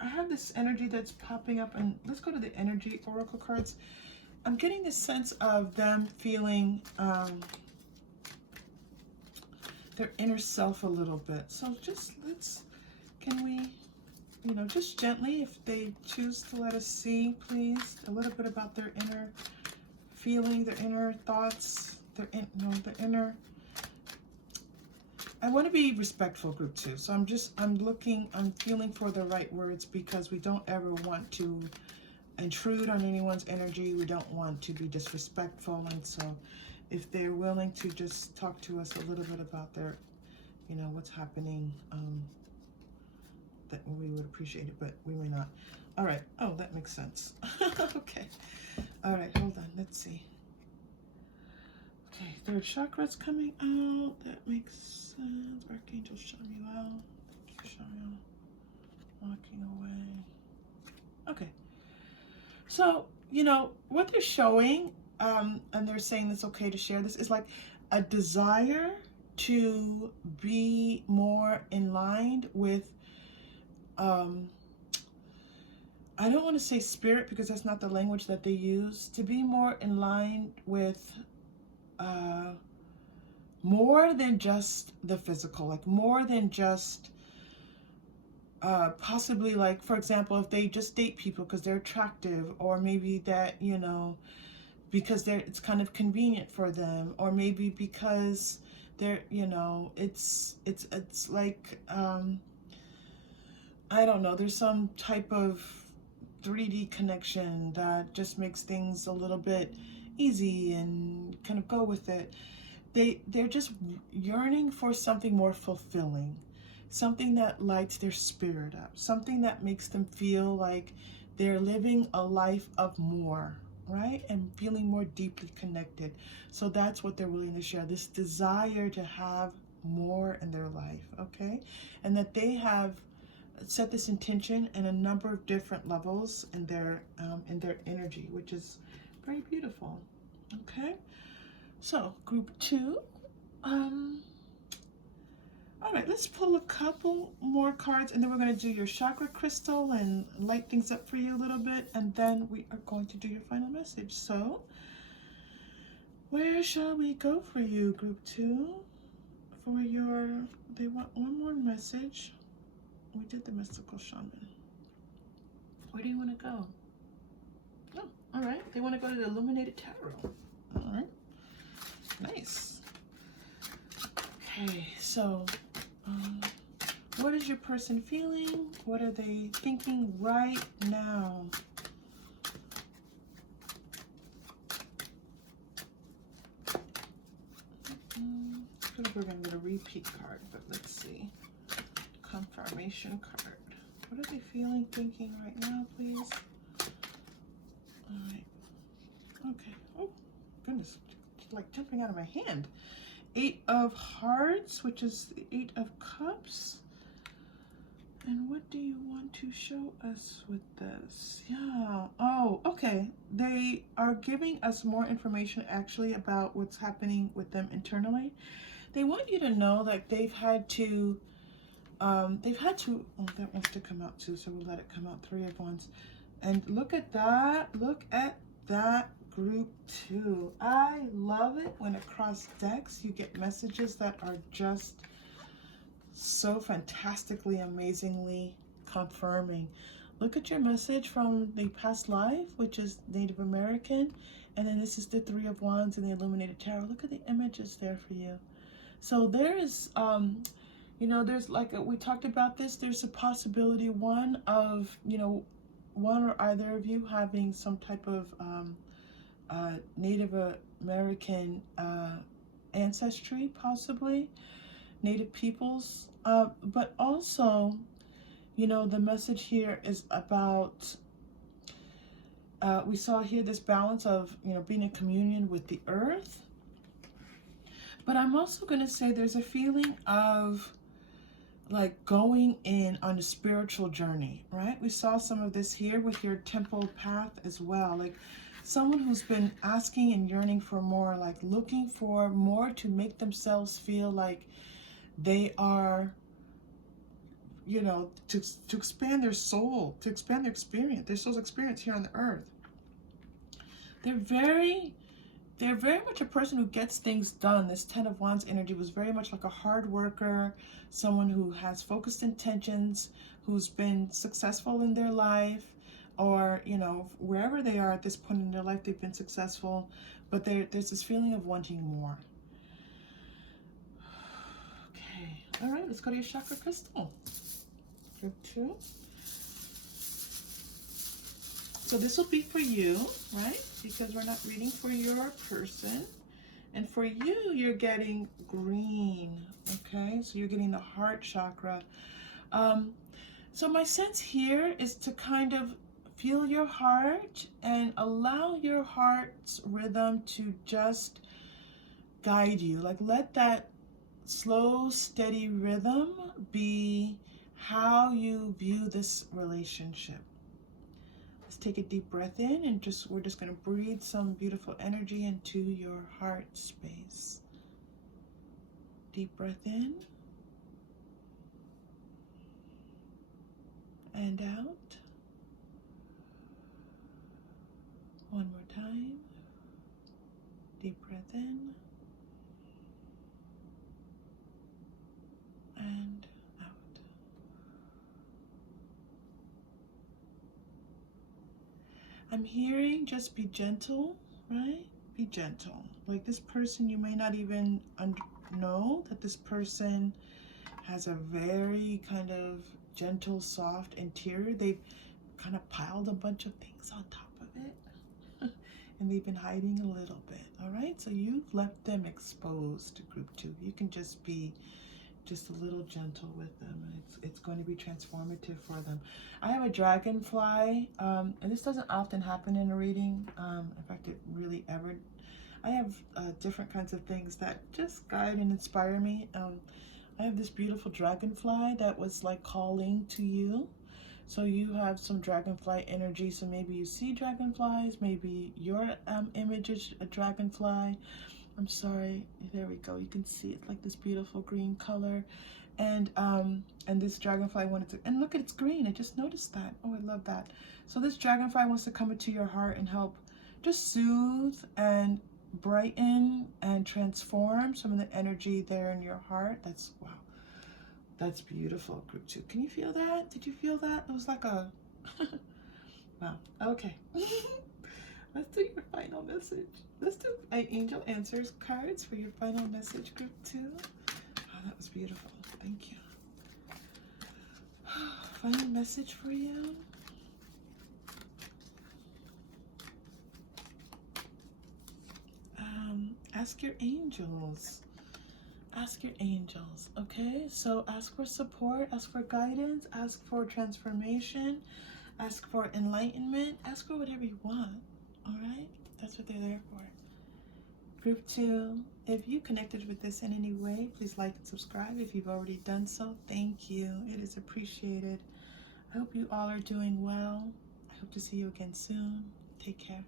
have this energy that's popping up, and let's go to the energy oracle cards. I'm getting this sense of them feeling their inner self a little bit. So can we, you know, just gently, if they choose to let us see, please, a little bit about their inner feeling, their inner thoughts, their inner. I want to be respectful, group 2. So I'm feeling for the right words, because we don't ever want to intrude on anyone's energy. We don't want to be disrespectful. And so if they're willing to just talk to us a little bit about their, you know, what's happening, that we would appreciate it, but we may not. All right. Oh, that makes sense. Okay. All right, hold on. Let's see. Okay, third chakra's coming out. That makes sense. Archangel Shamuel. Thank you, Shamuel. Walking away. Okay. So you know, what they're showing, and they're saying it's okay to share this, is like a desire to be more in line with, I don't want to say spirit because that's not the language that they use, to be more in line with more than just the physical, like more than just possibly, like, for example, if they just date people because they're attractive, or maybe that, you know, because it's kind of convenient for them, or maybe because they're, you know, it's like, I don't know, there's some type of 3D connection that just makes things a little bit easy and kind of go with it. They're just yearning for something more fulfilling, something that lights their spirit up, something that makes them feel like they're living a life of more, right? And feeling more deeply connected. So that's what they're willing to share, this desire to have more in their life, okay? And that they have set this intention in a number of different levels in their energy, which is very beautiful, okay? So group 2, all right, let's pull a couple more cards, and then we're going to do your chakra crystal and light things up for you a little bit, and then we are going to do your final message. So where shall we go for you, group 2? For your, they want one more message. We did the mystical shaman. Where do you want to go? Oh, all right, they want to go to the illuminated tarot. All right, nice. Okay, so what is your person feeling? What are they thinking right now? I feel like we're going to get a repeat card, but let's see. Confirmation card. What are they feeling, thinking right now, please? All right. Okay. Oh, goodness. It's like jumping out of my hand. 8 of Hearts, which is the 8 of Cups. And what do you want to show us with this? Yeah. Oh, okay. They are giving us more information actually about what's happening with them internally. They want you to know that they've had to, oh, that wants to come out too, so we'll let it come out. 3 of Wands. And look at that. Look at that, group 2. I love it when across decks you get messages that are just so fantastically, amazingly confirming. Look at your message from the past life, which is Native American, and then this is the 3 of Wands and the Illuminated Tarot. Look at the images there for you. So there is, you know, there's like, we talked about this, there's a possibility, one of, you know, one or either of you having some type of Native American ancestry, possibly Native peoples, but also, you know, the message here is about, we saw here this balance of, you know, being in communion with the earth, but I'm also going to say there's a feeling of like going in on a spiritual journey, right? We saw some of this here with your temple path as well, like someone who's been asking and yearning for more, like looking for more to make themselves feel like they are, you know, to expand their soul, to expand their experience, their soul's experience here on the earth. They're very much a person who gets things done. This 10 of Wands energy was very much like a hard worker, someone who has focused intentions, who's been successful in their life, or, you know, wherever they are at this point in their life, they've been successful, but there's this feeling of wanting more. Okay, all right, let's go to your chakra crystal. Group 2. So this will be for you, right? Because we're not reading for your person. And for you, you're getting green, okay? So you're getting the heart chakra. So my sense here is to kind of feel your heart and allow your heart's rhythm to just guide you. Like let that slow, steady rhythm be how you view this relationship. Let's take a deep breath in and we're just going to breathe some beautiful energy into your heart space. Deep breath in and out. One more time. Deep breath in and out. I'm hearing just be gentle, right? Be gentle. Like this person, you may not even know that this person has a very kind of gentle, soft interior. They've kind of piled a bunch of things on top of it. And they've been hiding a little bit, all right? So you've left them exposed to group 2. You can just be just a little gentle with them. It's going to be transformative for them. I have a dragonfly, and this doesn't often happen in a reading. In fact, it really ever. I have different kinds of things that just guide and inspire me. I have this beautiful dragonfly that was like calling to you. So you have some dragonfly energy. So maybe you see dragonflies. Maybe your image is a dragonfly. I'm sorry, there we go. You can see it like this beautiful green color. And this dragonfly wanted to, and look, it's green. I just noticed that. Oh, I love that. So this dragonfly wants to come into your heart and help just soothe and brighten and transform some of the energy there in your heart. That's, wow. That's beautiful, group 2. Can you feel that? Did you feel that? It was like a, wow, okay. Let's do your final message. Let's do Angel Answers cards for your final message, group 2. Oh, that was beautiful. Thank you. Final message for you. Ask your angels. Ask your angels, okay? So ask for support, ask for guidance, ask for transformation, ask for enlightenment, ask for whatever you want, all right? That's what they're there for. Group 2, if you connected with this in any way, please like and subscribe. If you've already done so, thank you. It is appreciated. I hope you all are doing well. I hope to see you again soon. Take care.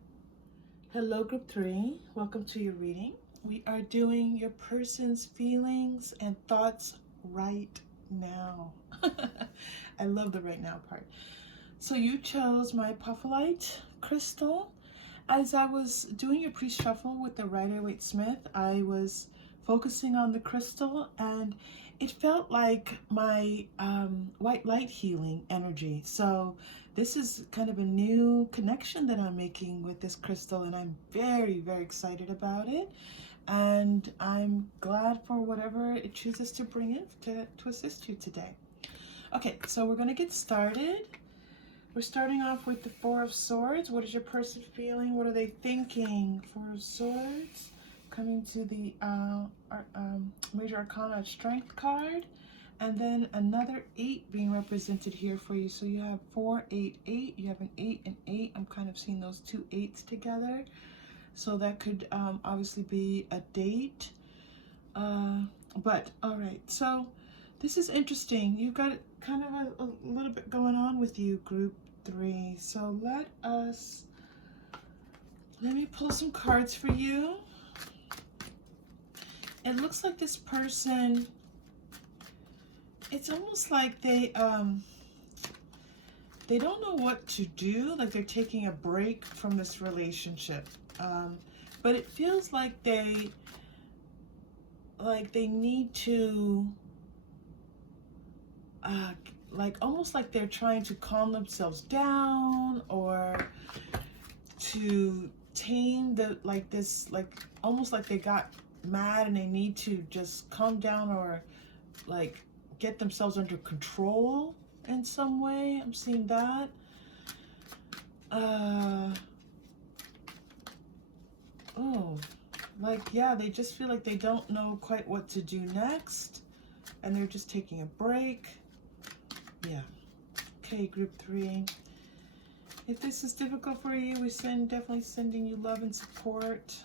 Hello, group 3. Welcome to your reading. We are doing your person's feelings and thoughts right now. I love the right now part. So you chose my Apophyllite crystal. As I was doing your pre-shuffle with the Rider-Waite-Smith, I was focusing on the crystal, and it felt like my white light healing energy. So this is kind of a new connection that I'm making with this crystal, and I'm very, very excited about it. And I'm glad for whatever it chooses to bring in to assist you today. Okay, so we're going to get started. We're starting off with the 4 of Swords. What is your person feeling? What are they thinking? 4 of Swords. Coming to the Major Arcana Strength card. And then another 8 being represented here for you. So you have 4, 8, 8. You have an 8 and 8. I'm kind of seeing those 2 8s together. So that could obviously be a date. But all right, so this is interesting. You've got kind of a little bit going on with you, group 3. So let me pull some cards for you. It looks like this person, it's almost like they don't know what to do, like they're taking a break from this relationship. But it feels like they need to like almost like they're trying to calm themselves down, or to tame the almost like they got mad and they need to just calm down, or like get themselves under control in some way. I'm seeing that. Oh, like, yeah, they just feel like they don't know quite what to do next, and they're just taking a break. Yeah. Okay, group 3. If this is difficult for you, we're definitely sending you love and support.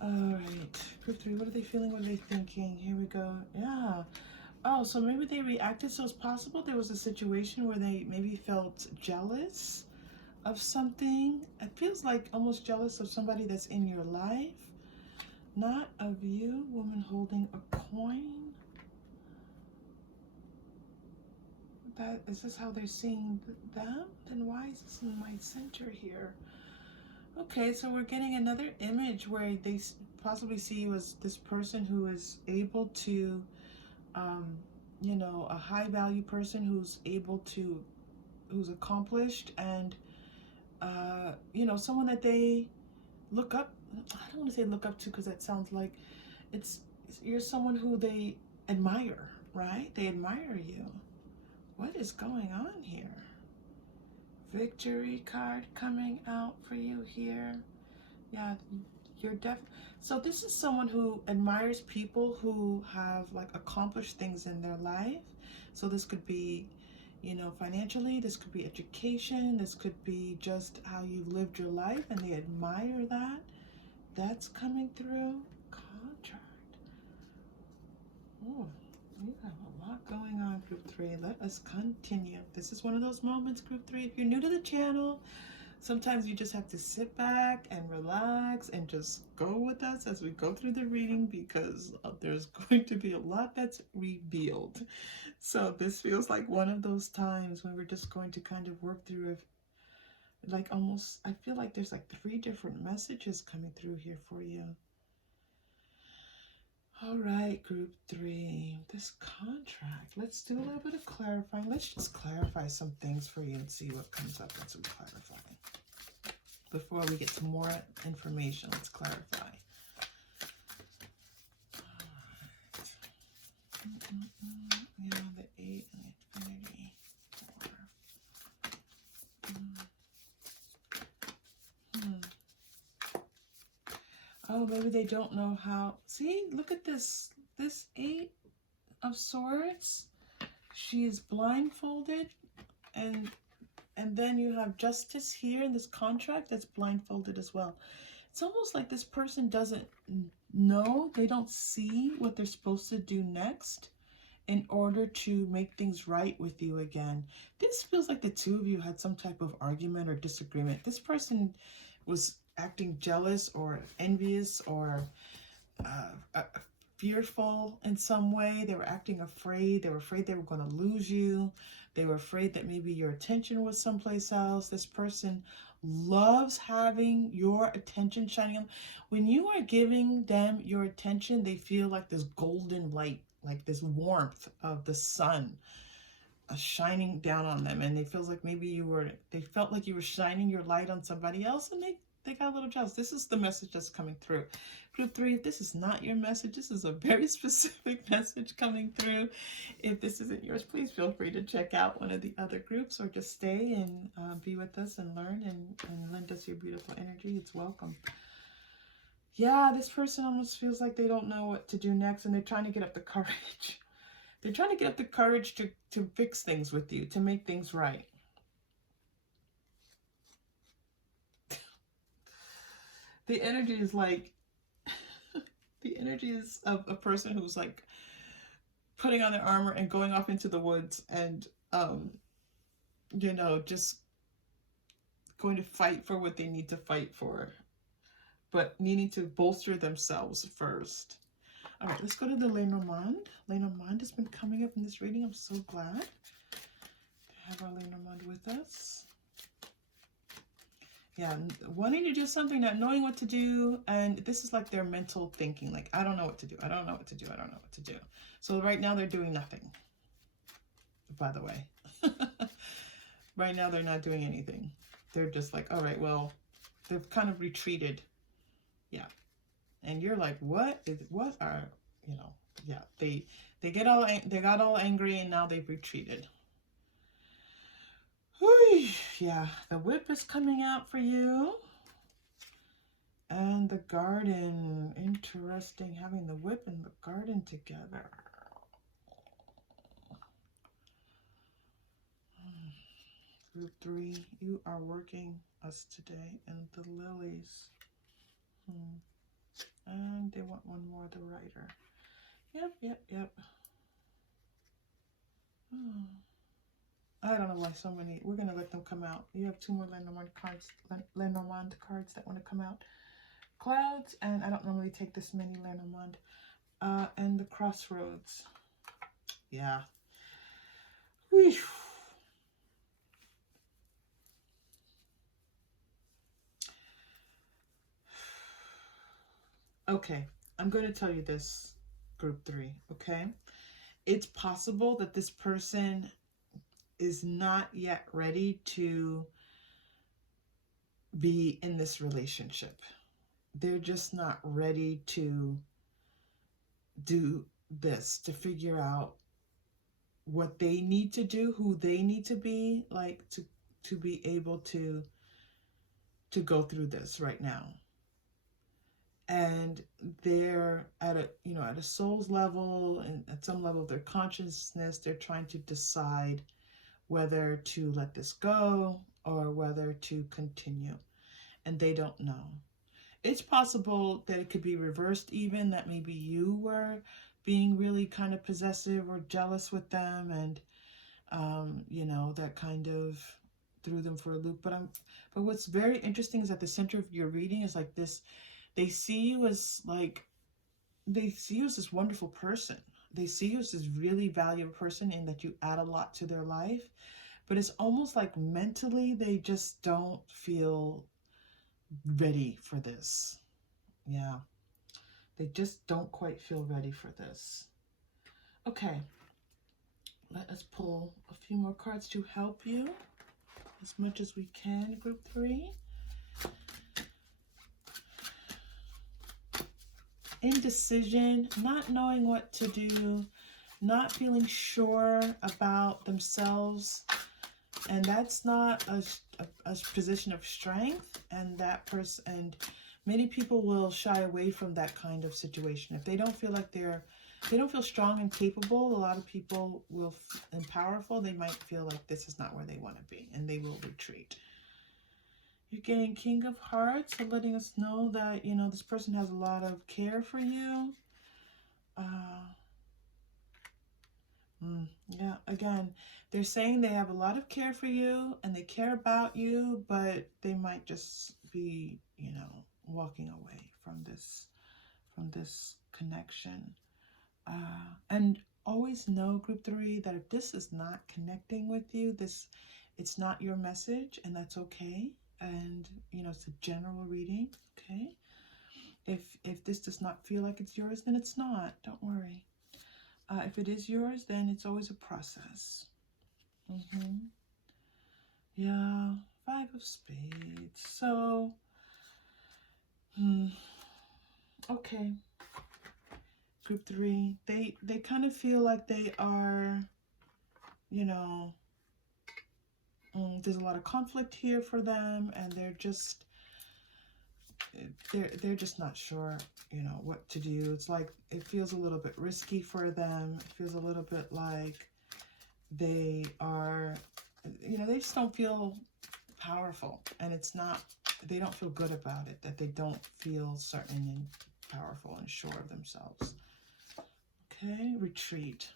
All right, group 3, what are they feeling? What are they thinking? Here we go. Yeah. Oh, so maybe they reacted. So it's possible there was a situation where they maybe felt jealous of something. It feels like almost jealous of somebody that's in your life. Not of you, woman holding a coin. That is this how they're seeing them? Then why is this in my center here? Okay, so we're getting another image where they possibly see you as this person who is able to, you know, a high value person who's able to, who's accomplished, and you know, someone that they look up. I don't want to say look up to because that sounds like it's you're someone who they admire, right? They admire you. What is going on here? Victory card coming out for you here. Yeah, you're definitely. So this is someone who admires people who have like accomplished things in their life. So this could be, you know, financially, this could be education, this could be just how you've lived your life and they admire that. That's coming through. Contract. Oh, you have a lot going on, Group 3. Let us continue. This is one of those moments, Group 3. If you're new to the channel, sometimes you just have to sit back and relax and just go with us as we go through the reading because there's going to be a lot that's revealed. So this feels like one of those times when we're just going to kind of work through it. Like almost, I feel like there's like 3 different messages coming through here for you. All right, Group 3, this contract. Let's do a little bit of clarifying. Let's just clarify some things for you and see what comes up as we clarify. Before we get to more information, let's clarify. All right. Yeah, the 8 and the infinity 4. Oh, maybe they don't know how. See, look at this. This 8 of Swords. She is blindfolded, and then you have Justice here in this contract that's blindfolded as well. It's almost like this person doesn't know, they don't see what they're supposed to do next in order to make things right with you again. This feels like the 2 of you had some type of argument or disagreement. This person was acting jealous or envious or fearful in some way. They were acting afraid. They were afraid they were going to lose you. They were afraid that maybe your attention was someplace else. This person loves having your attention shining on. When you are giving them your attention, they feel like this golden light, like this warmth of the sun shining down on them, and they feels like maybe they felt like you were shining your light on somebody else, and they got a little jealous. This is the message that's coming through. Group 3, if this is not your message, this is a very specific message coming through. If this isn't yours, please feel free to check out one of the other groups or just stay and be with us and learn and lend us your beautiful energy. It's welcome. Yeah, this person almost feels like they don't know what to do next, and they're trying to get up the courage. They're trying to get up the courage to fix things with you, to make things right. The energy is like, the energy is of a person who's like putting on their armor and going off into the woods and, you know, just going to fight for what they need to fight for, but needing to bolster themselves first. All right, let's go to the Lenormand. Lenormand has been coming up in this reading. I'm so glad to have our Lenormand with us. Yeah, wanting to do something, not knowing what to do, and this is like their mental thinking, like, I don't know what to do, I don't know what to do, I don't know what to do. So right now they're doing nothing, by the way. Right now they're not doing anything. They're just like, all right, well, they've kind of retreated. Yeah. And you're like, what are, you know, yeah, they got all angry and now they've retreated. Whew, yeah, the whip is coming out for you. And the garden. Interesting, having the whip and the garden together. Group 3, you are working us today. And the lilies. And they want one more, the writer. Yep. Oh, I don't know why so many. We're going to let them come out. You have 2 more Lenormand cards, Lenormand cards that want to come out. Clouds, and I don't normally take this many Lenormand. And the Crossroads. Yeah. Whew. Okay, I'm going to tell you this, group 3, okay? It's possible that this person is not yet ready to be in this relationship. They're just not ready to do this, to figure out what they need to do, who they need to be, like to be able to go through this right now. And they're at a, you know, at a soul's level and at some level of their consciousness, they're trying to decide whether to let this go or whether to continue, and they don't know. It's possible that it could be reversed, even that maybe you were being really kind of possessive or jealous with them, and you know, that kind of threw them for a loop. But what's very interesting is at the center of your reading is like this. They see you as like, they see you as this wonderful person. They see you as this really valuable person, and that you add a lot to their life. But it's almost like mentally they just don't feel ready for this. Yeah. They just don't quite feel ready for this. Okay. Let us pull a few more cards to help you as much as we can, group 3. Indecision, not knowing what to do, not feeling sure about themselves, and that's not a position of strength. And that person, and many people will shy away from that kind of situation if they don't feel like they don't feel strong and capable. A lot of people will, and powerful, they might feel like this is not where they want to be, and they will retreat. You're getting King of Hearts, so letting us know that, you know, this person has a lot of care for you. Yeah, again, they're saying they have a lot of care for you and they care about you, but they might just be, you know, walking away from this connection. And always know, group 3, that if this is not connecting with you, it's not your message, and that's okay. And, you know, it's a general reading, okay? If this does not feel like it's yours, then it's not. Don't worry. If it is yours, then it's always a process. Yeah, 5 of Spades. So, okay. Group 3, they kind of feel like they are, you know, there's a lot of conflict here for them, and they're just not sure, you know, what to do. It's like it feels a little bit risky for them. It feels a little bit like they are, you know, they just don't feel powerful, and it's not, they don't feel good about it, that they don't feel certain and powerful and sure of themselves. Okay, retreat.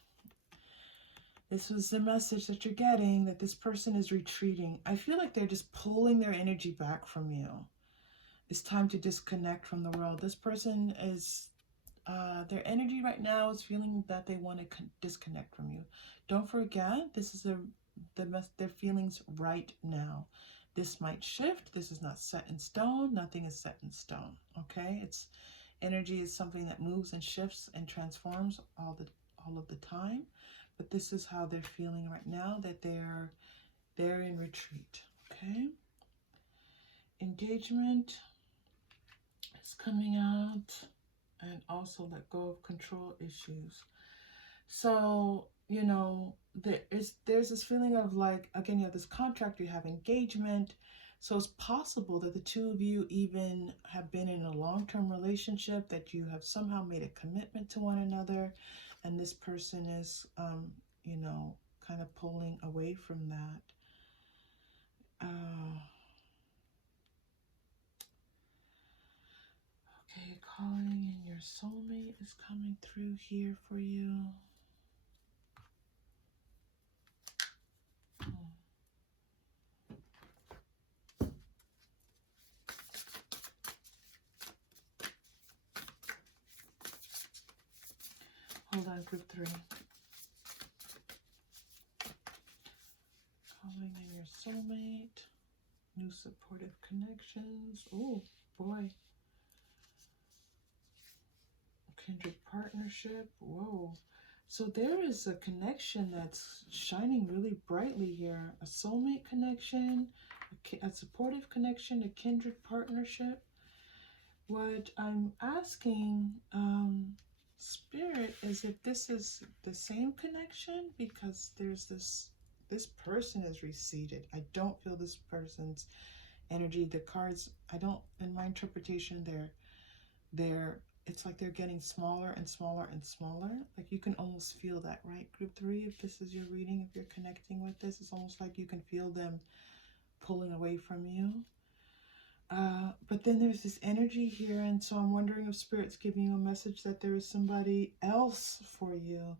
This was the message that you're getting, that this person is retreating. I feel like they're just pulling their energy back from you. It's time to disconnect from the world. This person is, their energy right now is feeling that they want to disconnect from you. Don't forget, this is their feelings right now. This might shift. This is not set in stone. Nothing is set in stone. Okay, it's energy is something that moves and shifts and transforms all of the time. But this is how they're feeling right now, that they're in retreat. Okay, engagement is coming out, and also let go of control issues. So, you know, there's this feeling of like, again, you have this contract, you have engagement. So it's possible that the two of you even have been in a long-term relationship, that you have somehow made a commitment to one another, and this person is, you know, kind of pulling away from that. Okay, calling in your soulmate is coming through here for you. Hold on, group 3. Calling in your soulmate. New supportive connections. Oh, boy. Kindred partnership. Whoa. So there is a connection that's shining really brightly here. A soulmate connection, a supportive connection, a kindred partnership. What I'm asking Spirit is if this is the same connection, because there's this person is receded. I don't feel this person's energy. The cards, I don't, in my interpretation, they're it's like they're getting smaller and smaller and smaller. Like you can almost feel that, right? Group 3, if this is your reading, if you're connecting with this, it's almost like you can feel them pulling away from you. But then there's this energy here, and so I'm wondering if Spirit's giving you a message that there is somebody else for you.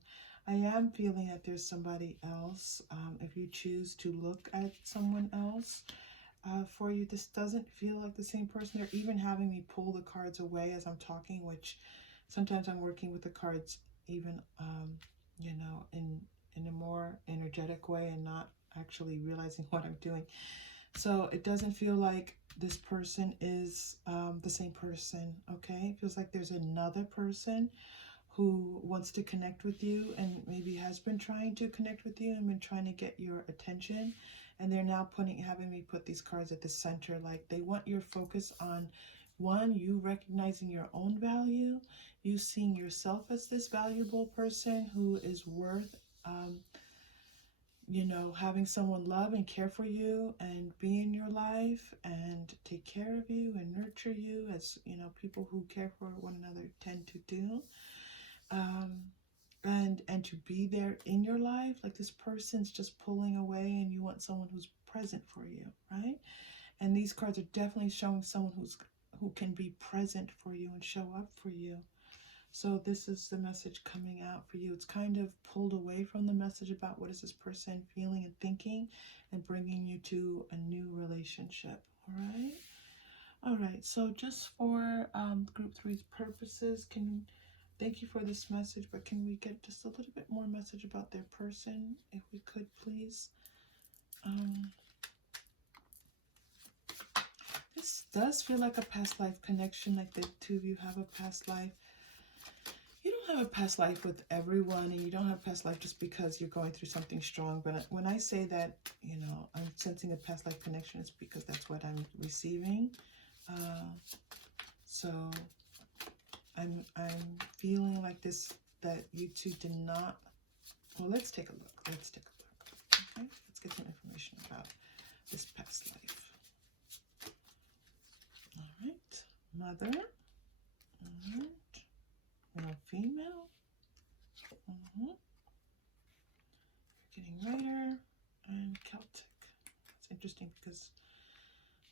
I am feeling that there's somebody else. If you choose to look at someone else for you, this doesn't feel like the same person. They're even having me pull the cards away as I'm talking, which sometimes I'm working with the cards even, you know, in a more energetic way and not actually realizing what I'm doing. So it doesn't feel like this person is the same person, okay? It feels like there's another person who wants to connect with you and maybe has been trying to connect with you and been trying to get your attention. And they're now having me put these cards at the center. Like they want your focus on, one, you recognizing your own value, you seeing yourself as this valuable person who is worth you know, having someone love and care for you and be in your life and take care of you and nurture you, as, you know, people who care for one another tend to do. And to be there in your life. Like this person's just pulling away and you want someone who's present for you, right? And these cards are definitely showing someone who can be present for you and show up for you. So this is the message coming out for you. It's kind of pulled away from the message about what is this person feeling and thinking and bringing you to a new relationship. All right. All right. So just for group 3's purposes, thank you for this message, but can we get just a little bit more message about their person, if we could, please? This does feel like a past life connection, like the two of you have a past life. You don't have a past life with everyone, and you don't have a past life just because you're going through something strong. But when I say that, you know, I'm sensing a past life connection, it's because that's what I'm receiving. So I'm feeling like this, that you two did not. Well, let's take a look. Let's take a look. Okay, let's get some information about this past life. All right, mother. All right. Male, female. Getting writer and Celtic. It's interesting because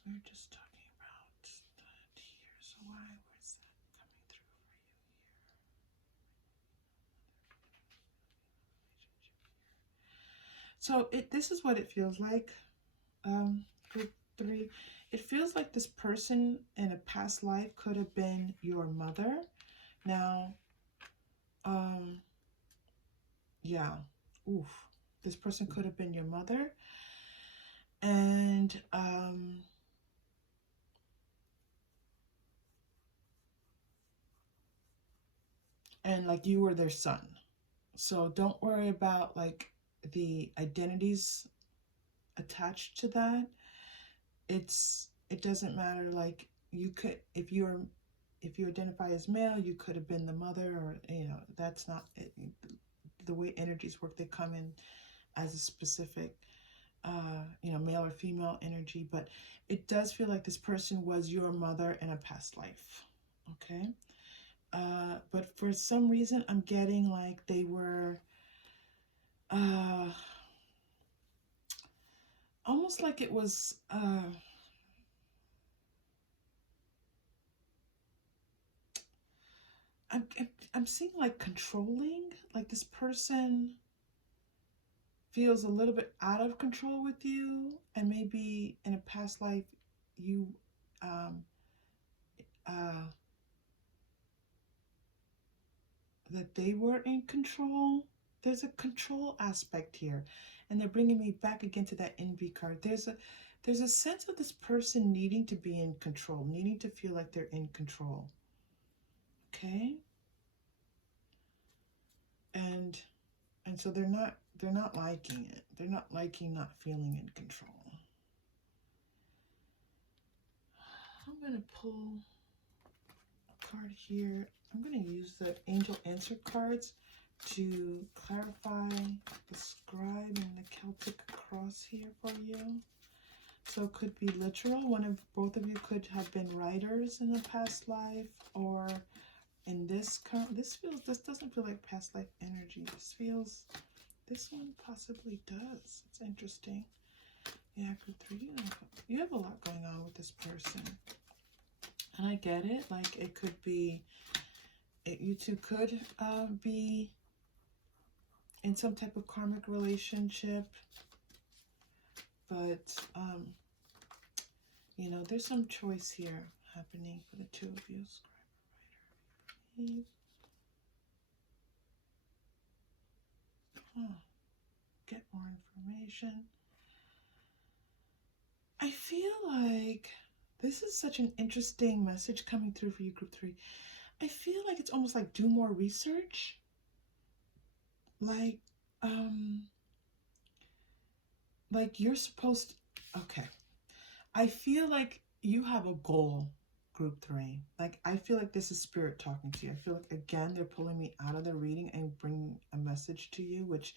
we were just talking about that here. So where's that coming through for you here? So this is what it feels like. Group 3. It feels like this person in a past life could have been your mother. Now, yeah, oof. This person could have been your mother. And, like you were their son. So don't worry about like the identities attached to that. It doesn't matter. Like you could, if you identify as male, you could have been the mother, or, you know, that's not it. The way energies work, they come in as a specific, you know, male or female energy, but it does feel like this person was your mother in a past life. Okay. But for some reason, I'm getting like they were, almost like it was, I'm seeing like controlling, like this person feels a little bit out of control with you, and maybe in a past life you that like they were in control. There's a control aspect here, and they're bringing me back again to that envy card. There's a sense of this person needing to be in control, needing to feel like they're in control. Okay? And so they're not liking it. They're not liking not feeling in control. I'm going to pull a card here. I'm going to use the Angel Answer cards to clarify the scribe and the Celtic cross here for you. So it could be literal. Both of you could have been writers in a past life, or in this current. This doesn't feel like past life energy. This one possibly does. It's interesting. Yeah, group 3. You have a lot going on with this person, and I get it. Like it could be. You two could be in some type of karmic relationship, but you know, there's some choice here happening for the two of you. Scribe, writer, get more information. I feel like this is such an interesting message coming through for you, group 3. I feel like it's almost like do more research. Like you're supposed to, okay. I feel like you have a goal, group 3. Like, I feel like this is spirit talking to you. I feel like, again, they're pulling me out of the reading and bringing a message to you, which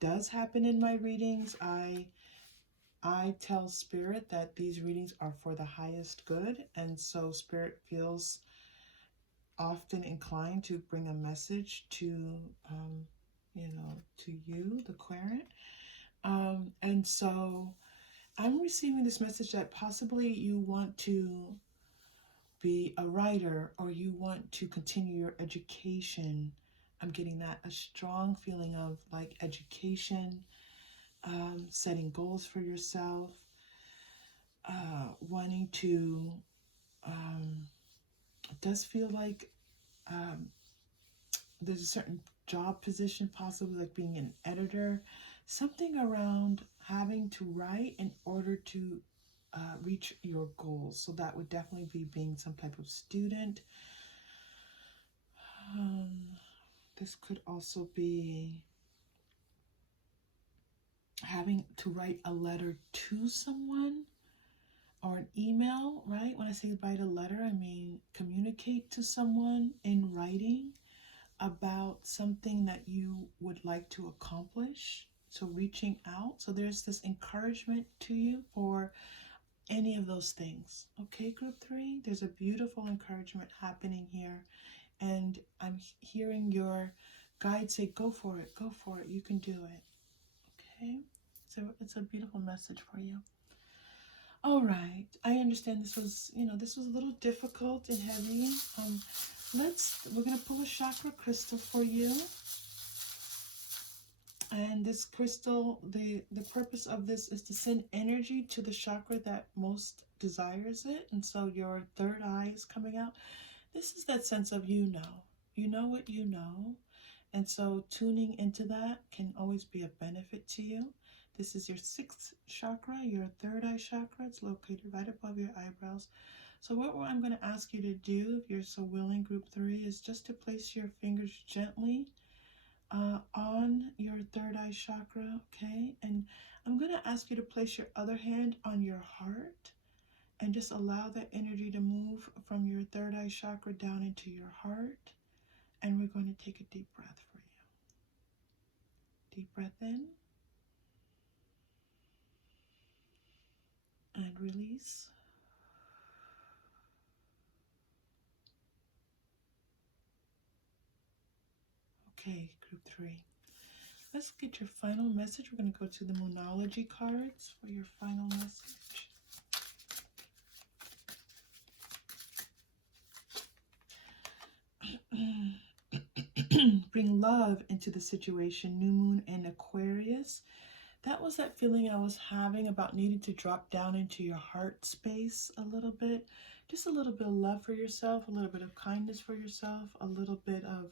does happen in my readings. I tell spirit that these readings are for the highest good. And so spirit feels often inclined to bring a message to, you know, to you, the querent. And so I'm receiving this message that possibly you want to be a writer, or you want to continue your education. I'm getting that, a strong feeling of like education, setting goals for yourself, wanting to, it does feel like there's a certain job position, possibly like being an editor, something around having to write in order to reach your goals. So that would definitely be being some type of student. This could also be having to write a letter to someone, or an email, right? When I say write a letter, I mean communicate to someone in writing about something that you would like to accomplish. So reaching out. So there's this encouragement to you for any of those things. Okay, group 3, there's a beautiful encouragement happening here. And I'm hearing your guide say, go for it, you can do it. Okay, so it's a beautiful message for you. All right, I understand this was, this was a little difficult and heavy. We're going to pull a chakra crystal for you. And this crystal, the purpose of this is to send energy to the chakra that most desires it. And so your third eye is coming out. This is that sense of you know what you know. And so tuning into that can always be a benefit to you. This is your 6th chakra, your third eye chakra. It's located right above your eyebrows. So what I'm going to ask you to do, if you're so willing, group 3, is just to place your fingers gently on your third eye chakra, okay? And I'm going to ask you to place your other hand on your heart and just allow that energy to move from your third eye chakra down into your heart. And we're going to take a deep breath for you. Deep breath in. And release. Okay, group 3. Let's get your final message. We're going to go to the Moonology cards for your final message. Bring love into the situation. New moon in Aquarius. That was that feeling I was having about needing to drop down into your heart space a little bit. Just a little bit of love for yourself, a little bit of kindness for yourself, a little bit of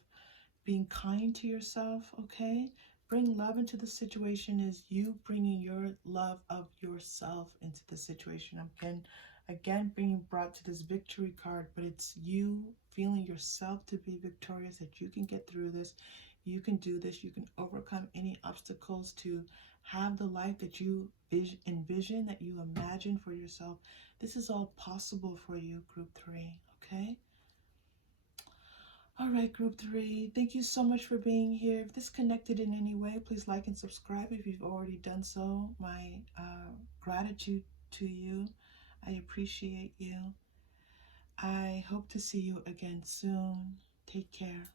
being kind to yourself, okay? Bring love into the situation is you bringing your love of yourself into the situation. Again, being brought to this victory card, but it's you feeling yourself to be victorious, that you can get through this, you can do this, you can overcome any obstacles to have the life that you envision, that you imagine for yourself. This is all possible for you, group 3, okay? All right, group 3, thank you so much for being here. If this connected in any way, please like and subscribe if you've already done so. My gratitude to you. I appreciate you. I hope to see you again soon. Take care.